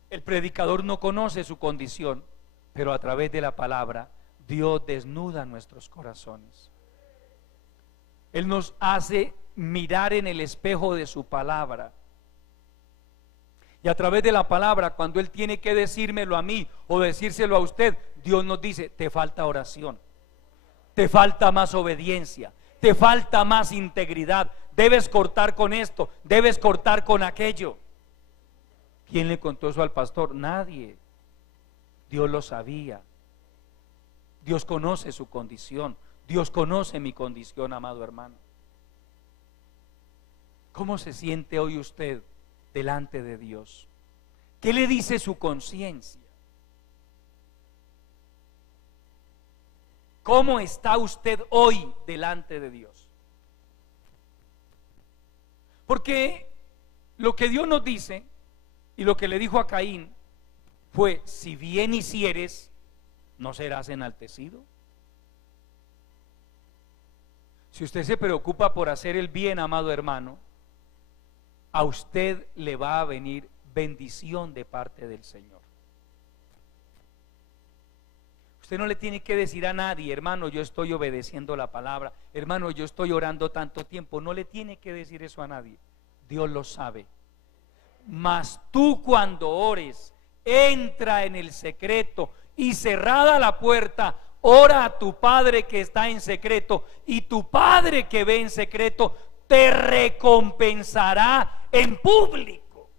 el predicador no conoce su condición, pero a través de la palabra Dios desnuda nuestros corazones. Él nos hace mirar en el espejo de su palabra. Y a través de la palabra, cuando Él tiene que decírmelo a mí o decírselo a usted, Dios nos dice: te falta oración, te falta más obediencia, te falta más integridad, debes cortar con esto, debes cortar con aquello. ¿Quién le contó eso al pastor? Nadie. Dios lo sabía. Dios conoce su condición. Dios conoce mi condición, amado hermano. ¿Cómo se siente hoy usted delante de Dios? ¿Qué le dice su conciencia? ¿Cómo está usted hoy delante de Dios? Porque lo que Dios nos dice y lo que le dijo a Caín fue: si bien hicieres, ¿no serás enaltecido? Si usted se preocupa por hacer el bien, amado hermano, a usted le va a venir bendición de parte del Señor. Usted no le tiene que decir a nadie: hermano, yo estoy obedeciendo la palabra, hermano, yo estoy orando tanto tiempo. No le tiene que decir eso a nadie. Dios lo sabe. Mas tú, cuando ores, entra en el secreto y cerrada la puerta, ora a tu Padre que está en secreto, y tu Padre que ve en secreto te recompensará en público.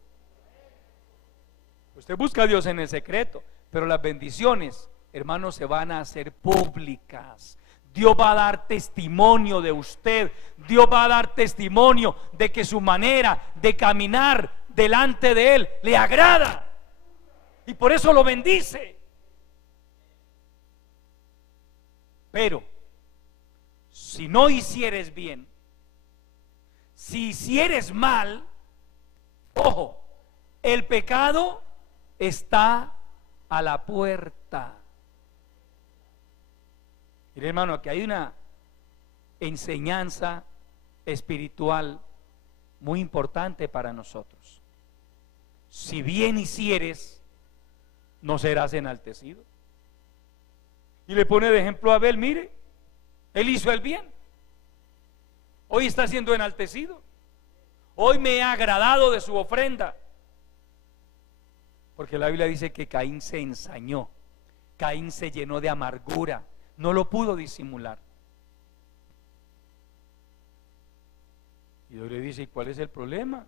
Usted busca a Dios en el secreto, pero las bendiciones, hermanos, se van a hacer públicas. Dios va a dar testimonio de usted. Dios va a dar testimonio de que su manera de caminar delante de Él le agrada, y por eso lo bendice. Pero si no hicieres bien, si hicieres mal, ojo, el pecado está a la puerta. Mire, hermano, aquí hay una enseñanza espiritual muy importante para nosotros. Si bien hicieres, no serás enaltecido. Y le pone de ejemplo a Abel. Mire, él hizo el bien, hoy está siendo enaltecido. Hoy me ha agradado de su ofrenda. Porque la Biblia dice que Caín se ensañó, Caín se llenó de amargura, no lo pudo disimular. Y Dios le dice: ¿y cuál es el problema?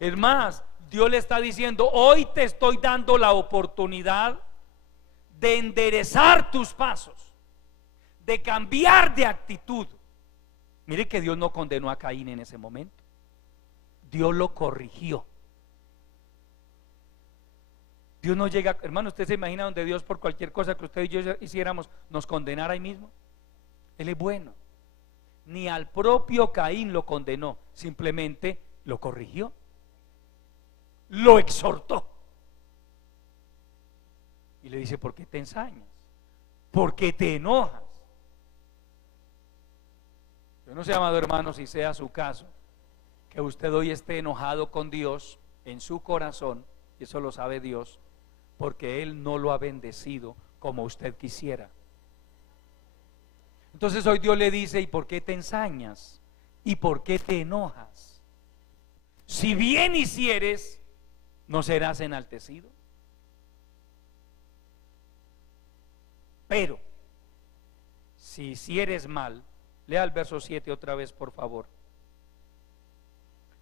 Es más, Dios le está diciendo: hoy te estoy dando la oportunidad de enderezar tus pasos, de cambiar de actitud. Mire que Dios no condenó a Caín en ese momento. Dios lo corrigió. Dios no llega, hermano, ¿usted se imagina donde Dios por cualquier cosa que usted y yo hiciéramos nos condenara ahí mismo? Él es bueno. Ni al propio Caín lo condenó, simplemente lo corrigió, lo exhortó. Y le dice: ¿por qué te ensañas? ¿Por qué te enojas? Yo no sé, amado hermano, si sea su caso, que usted hoy esté enojado con Dios en su corazón, y eso lo sabe Dios, porque Él no lo ha bendecido como usted quisiera. Entonces hoy Dios le dice: ¿y por qué te ensañas? ¿Y por qué te enojas? Si bien hicieres, no serás enaltecido. Pero si hicieres mal, lea el verso 7 otra vez, por favor,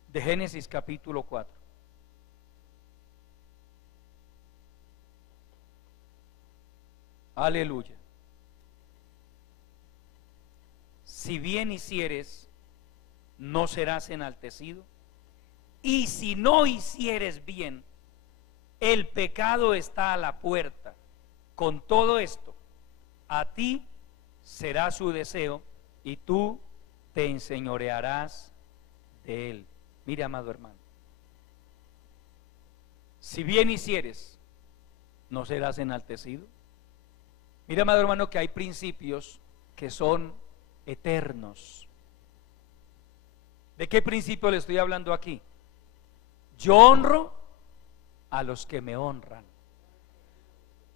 de Génesis capítulo 4. Aleluya. Si bien hicieres, no serás enaltecido. Y si no hicieres bien, el pecado está a la puerta. Con todo esto, a ti será su deseo y tú te enseñorearás de él. Mire, amado hermano, si bien hicieres, no serás enaltecido. Mira, amado hermano, que hay principios que son eternos. ¿De qué principio le estoy hablando aquí? Yo honro a los que me honran.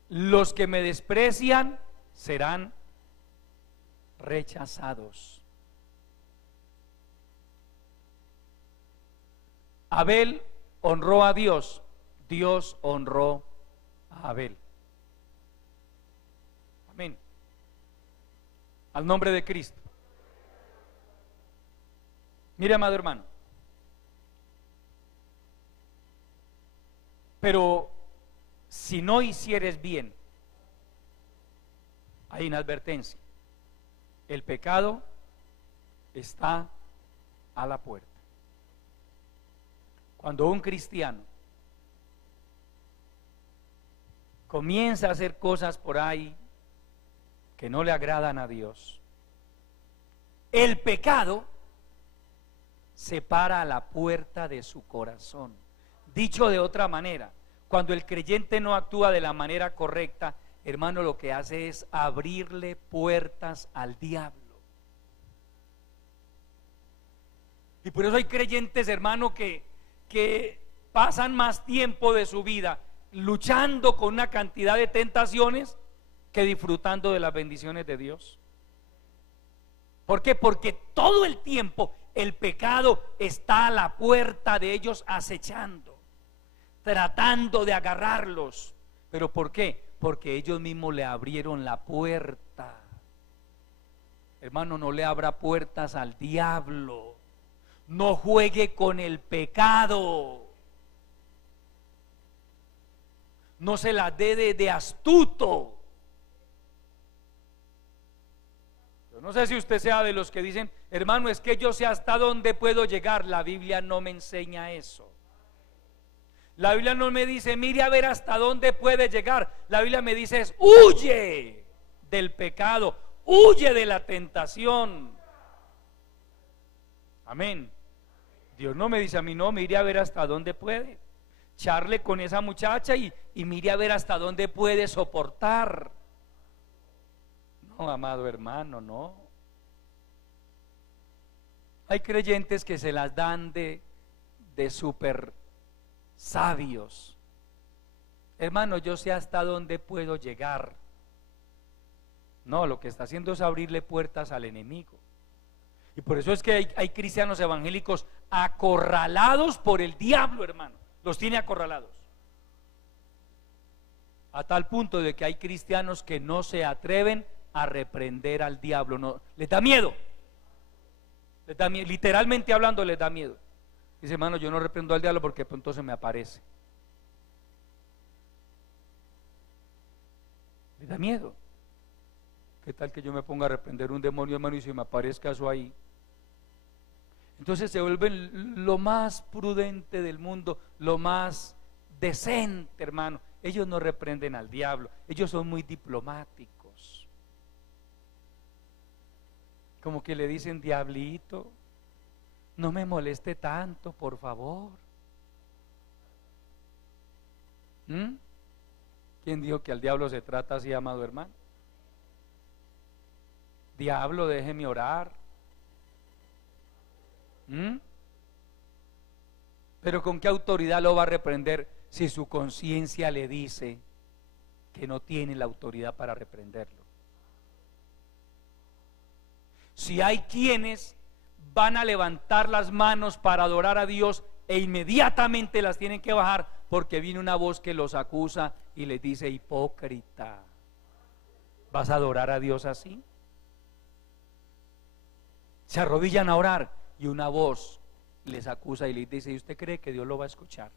Los que me desprecian serán rechazados. Abel honró a Dios, Dios honró a Abel. Amén. Al nombre de Cristo. Mire, amado hermano, pero si no hicieres bien, hay una advertencia. El pecado está a la puerta. Cuando un cristiano comienza a hacer cosas por ahí que no le agradan a Dios, el pecado se para a la puerta de su corazón. Dicho de otra manera, cuando el creyente no actúa de la manera correcta, hermano, lo que hace es abrirle puertas al diablo. Y por eso hay creyentes, hermano, que pasan más tiempo de su vida luchando con una cantidad de tentaciones que disfrutando de las bendiciones de Dios. ¿Por qué? Porque todo el tiempo el pecado está a la puerta de ellos acechando, tratando de agarrarlos. ¿Pero por qué? Porque ellos mismos le abrieron la puerta. Hermano, no le abra puertas al diablo. No juegue con el pecado. No se la dé de astuto. Yo no sé si usted sea de los que dicen, hermano, es que yo sé hasta dónde puedo llegar. La Biblia no me enseña eso. La Biblia no me dice, mire a ver hasta dónde puede llegar. La Biblia me dice, es, huye del pecado, huye de la tentación. Amén. Dios no me dice a mí, no, mire a ver hasta dónde puede. Charle con esa muchacha y mire a ver hasta dónde puede soportar. No, amado hermano, no. Hay creyentes que se las dan de súper sabios. Hermano, yo sé hasta dónde puedo llegar. No, lo que está haciendo es abrirle puertas al enemigo. Y por eso es que hay cristianos evangélicos acorralados por el diablo, hermano. Los tiene acorralados. A tal punto de que hay cristianos que no se atreven a reprender al diablo. No, les da miedo. Les da miedo. Literalmente hablando, les da miedo. Dice, hermano, yo no reprendo al diablo porque pronto se me aparece. Les da miedo. ¿Qué tal que yo me ponga a reprender un demonio, hermano, y se me aparezca eso ahí? Entonces se vuelven lo más prudente del mundo, lo más decente, hermano. Ellos no reprenden al diablo, ellos son muy diplomáticos. Como que le dicen, diablito, no me moleste tanto, por favor. ¿Quién dijo que al diablo se trata así, amado hermano? Diablo, déjeme orar. Pero ¿con qué autoridad lo va a reprender si su conciencia le dice que no tiene la autoridad para reprenderlo? Si hay quienes van a levantar las manos para adorar a Dios e inmediatamente las tienen que bajar porque viene una voz que los acusa y les dice: hipócrita. ¿Vas a adorar a Dios así? Se arrodillan a orar y una voz les acusa y les dice: ¿y usted cree que Dios lo va a escuchar?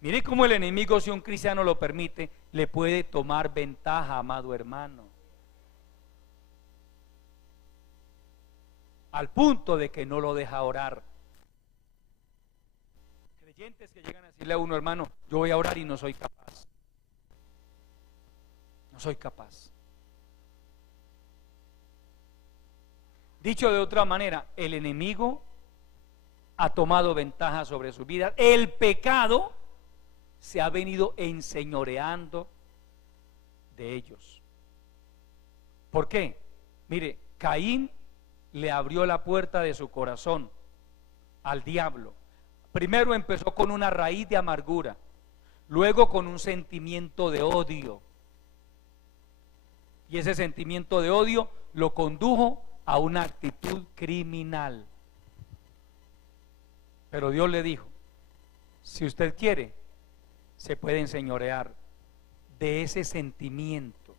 Mire cómo el enemigo, si un cristiano lo permite, le puede tomar ventaja, amado hermano, al punto de que no lo deja orar. Creyentes que llegan a decirle a uno: hermano, yo voy a orar y no soy capaz. No soy capaz. Dicho de otra manera, el enemigo ha tomado ventaja sobre su vida. El pecado se ha venido enseñoreando de ellos. ¿Por qué? Mire, Caín le abrió la puerta de su corazón al diablo. Primero empezó con una raíz de amargura, luego con un sentimiento de odio, y ese sentimiento de odio lo condujo a una actitud criminal. Pero Dios le dijo: si usted quiere, se puede enseñorear de ese sentimiento.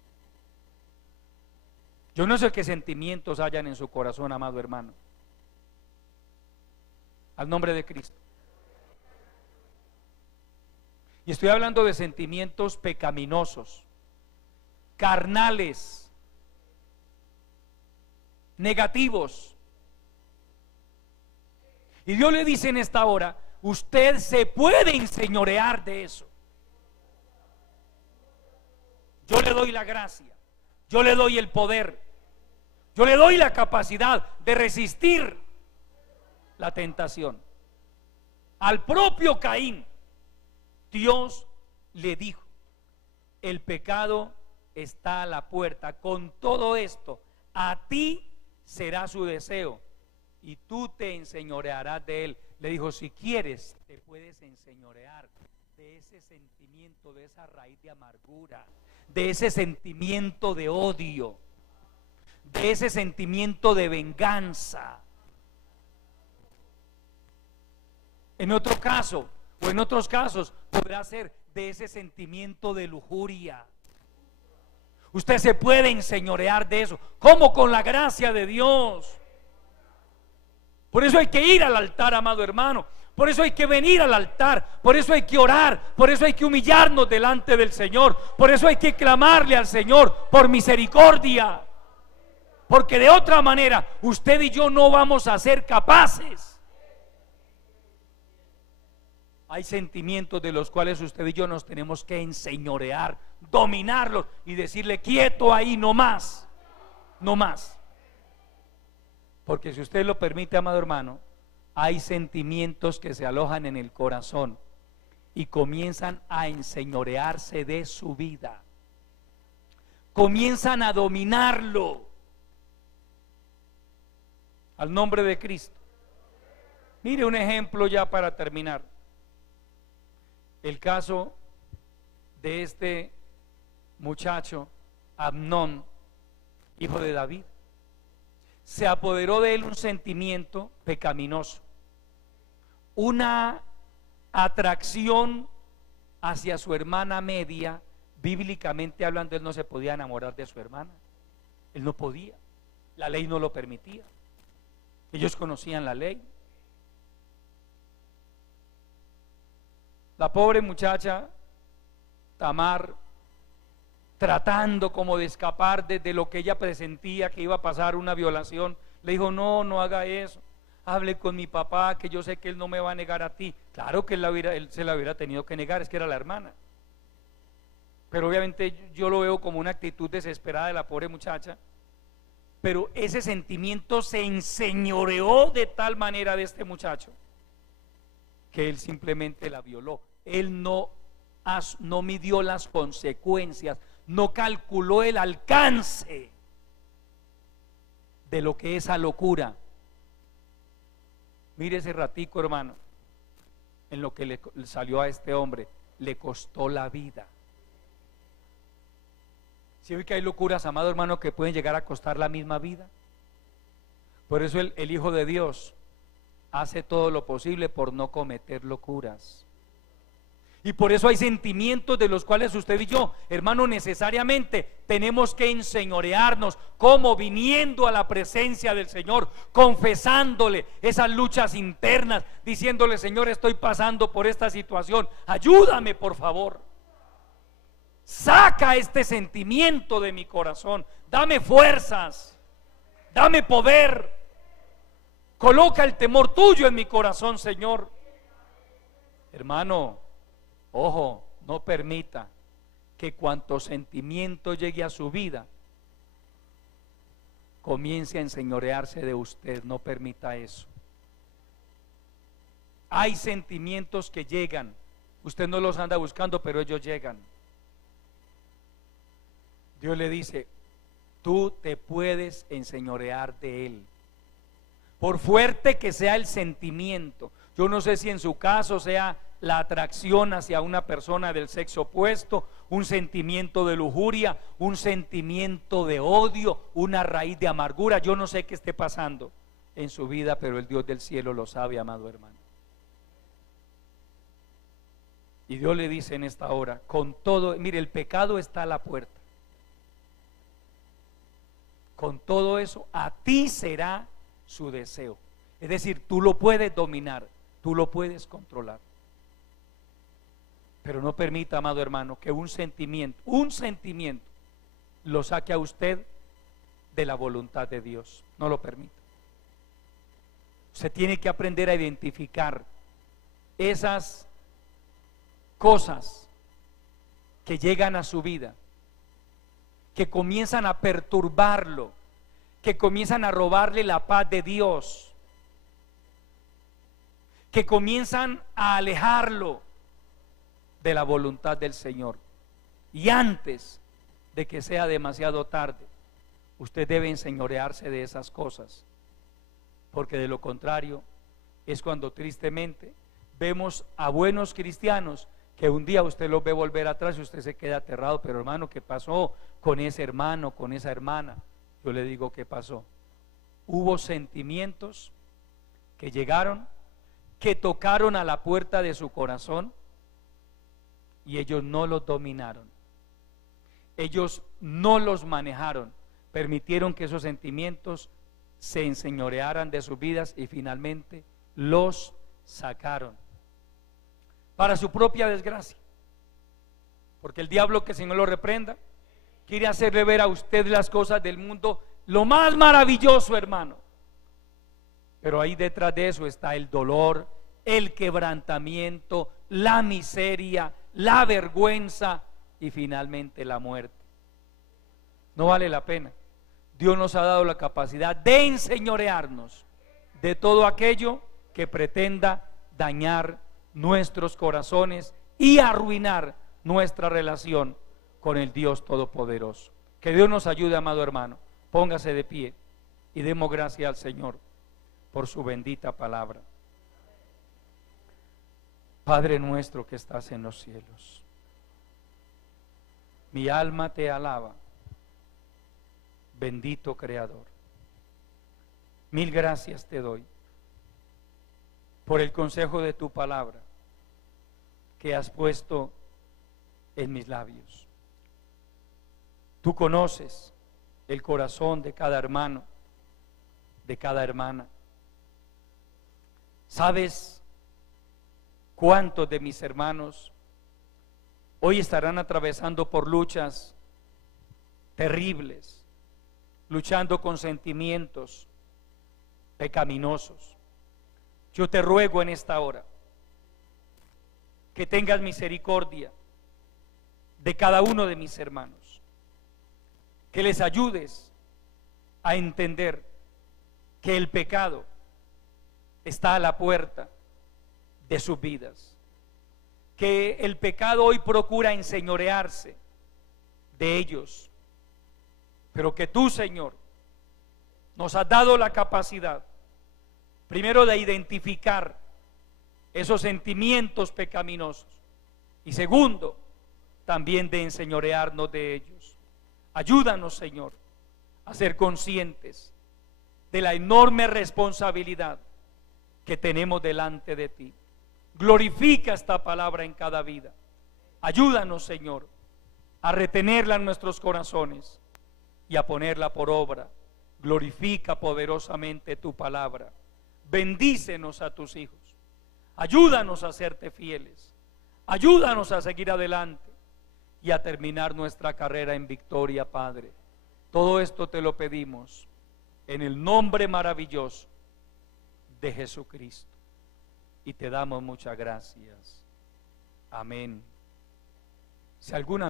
Yo no sé qué sentimientos hayan en su corazón, amado hermano. Al nombre de Cristo. Y estoy hablando de sentimientos pecaminosos, carnales, negativos. Y Dios le dice en esta hora: usted se puede enseñorear de eso. Yo le doy la gracia, yo le doy el poder, yo le doy la capacidad de resistir la tentación. Al propio Caín, Dios le dijo: el pecado está a la puerta, con todo esto a ti será su deseo y tú te enseñorearás de él. Le dijo: si quieres, te puedes enseñorear de ese sentimiento, de esa raíz de amargura, de ese sentimiento de odio, de ese sentimiento de venganza. En otro caso, o en otros casos, podrá ser de ese sentimiento de lujuria. Usted se puede enseñorear de eso. ¿Cómo? Con la gracia de Dios. Por eso hay que ir al altar, amado hermano. Por eso hay que venir al altar. Por eso hay que orar. Por eso hay que humillarnos delante del Señor. Por eso hay que clamarle al Señor por misericordia. Porque de otra manera usted y yo no vamos a ser capaces. Hay sentimientos de los cuales usted y yo nos tenemos que enseñorear, dominarlos y decirle: quieto ahí, no más, no más. Porque si usted lo permite, amado hermano, hay sentimientos que se alojan en el corazón y comienzan a enseñorearse de su vida, comienzan a dominarlo. Al nombre de Cristo. Mire un ejemplo ya para terminar. El caso de este muchacho, Amnón, hijo de David. Se apoderó de él un sentimiento pecaminoso, una atracción hacia su hermana media. Bíblicamente hablando, él no se podía enamorar de su hermana. Él no podía, la ley no lo permitía. Ellos conocían la ley. La pobre muchacha Tamar, tratando como de escapar de lo que ella presentía que iba a pasar, una violación, le dijo: no, no haga eso, hable con mi papá, que yo sé que él no me va a negar a ti. Claro que él se la hubiera tenido que negar, es que era la hermana. Pero obviamente yo lo veo como una actitud desesperada de la pobre muchacha. Pero ese sentimiento se enseñoreó de tal manera de este muchacho que él simplemente la violó. Él no midió las consecuencias, no calculó el alcance de lo que esa locura. Mire ese ratico, hermano, en lo que le salió a este hombre, le costó la vida. ¿Sí ve que hay locuras, amado hermano, que pueden llegar a costar la misma vida? Por eso el Hijo de Dios hace todo lo posible por no cometer locuras. Y por eso hay sentimientos de los cuales usted y yo, hermano, necesariamente tenemos que enseñorearnos, como viniendo a la presencia del Señor, confesándole esas luchas internas, diciéndole: Señor, estoy pasando por esta situación, ayúdame por favor. Saca este sentimiento de mi corazón, dame fuerzas, dame poder, coloca el temor tuyo en mi corazón, Señor. Hermano, ojo, no permita que cuanto sentimiento llegue a su vida comience a enseñorearse de usted. No permita eso. Hay sentimientos que llegan, usted no los anda buscando, pero ellos llegan. Dios le dice: tú te puedes enseñorear de él, por fuerte que sea el sentimiento. Yo no sé si en su caso sea la atracción hacia una persona del sexo opuesto, un sentimiento de lujuria, un sentimiento de odio, una raíz de amargura. Yo no sé qué esté pasando en su vida, pero el Dios del cielo lo sabe, amado hermano. Y Dios le dice en esta hora, con todo, mire, el pecado está a la puerta. Con todo eso, a ti será su deseo. Es decir, tú lo puedes dominar, tú lo puedes controlar. Pero no permita, amado hermano, que un sentimiento lo saque a usted de la voluntad de Dios. No lo permita. Usted tiene que aprender a identificar esas cosas que llegan a su vida, que comienzan a perturbarlo, que comienzan a robarle la paz de Dios, que comienzan a alejarlo de la voluntad del Señor. Y antes de que sea demasiado tarde, usted debe enseñorearse de esas cosas, porque de lo contrario es cuando tristemente vemos a buenos cristianos que un día usted los ve volver atrás y usted se queda aterrado. Pero hermano, ¿qué pasó con ese hermano, con esa hermana? Yo le digo, ¿qué pasó? Hubo sentimientos que llegaron, que tocaron a la puerta de su corazón, y ellos no los dominaron, ellos no los manejaron, permitieron que esos sentimientos se enseñorearan de sus vidas y finalmente los sacaron para su propia desgracia. Porque el diablo, que el Señor lo reprenda, quiere hacerle ver a usted las cosas del mundo lo más maravilloso, hermano, pero ahí detrás de eso está el dolor, el quebrantamiento, la miseria, la vergüenza y finalmente la muerte. No vale la pena. Dios nos ha dado la capacidad de enseñorearnos de todo aquello que pretenda dañar nuestros corazones y arruinar nuestra relación con el Dios Todopoderoso. Que Dios nos ayude, amado hermano. Póngase de pie y demos gracias al Señor por su bendita palabra. Padre nuestro que estás en los cielos, mi alma te alaba, bendito Creador. Mil gracias te doy por el consejo de tu palabra que has puesto en mis labios. Tú conoces el corazón de cada hermano, de cada hermana. Sabes cuántos de mis hermanos hoy estarán atravesando por luchas terribles, luchando con sentimientos pecaminosos. Yo te ruego en esta hora que tengas misericordia de cada uno de mis hermanos, que les ayudes a entender que el pecado está a la puerta de sus vidas, que el pecado hoy procura enseñorearse de ellos, pero que tú, Señor, nos has dado la capacidad primero de identificar esos sentimientos pecaminosos y segundo, también de enseñorearnos de ellos. Ayúdanos, Señor, a ser conscientes de la enorme responsabilidad que tenemos delante de ti. Glorifica esta palabra en cada vida. Ayúdanos, Señor, a retenerla en nuestros corazones y a ponerla por obra. Glorifica poderosamente tu palabra. Bendícenos a tus hijos. Ayúdanos a serte fieles. Ayúdanos a seguir adelante y a terminar nuestra carrera en victoria, Padre. Todo esto te lo pedimos en el nombre maravilloso de Jesucristo. Y te damos muchas gracias. Amén. Si alguna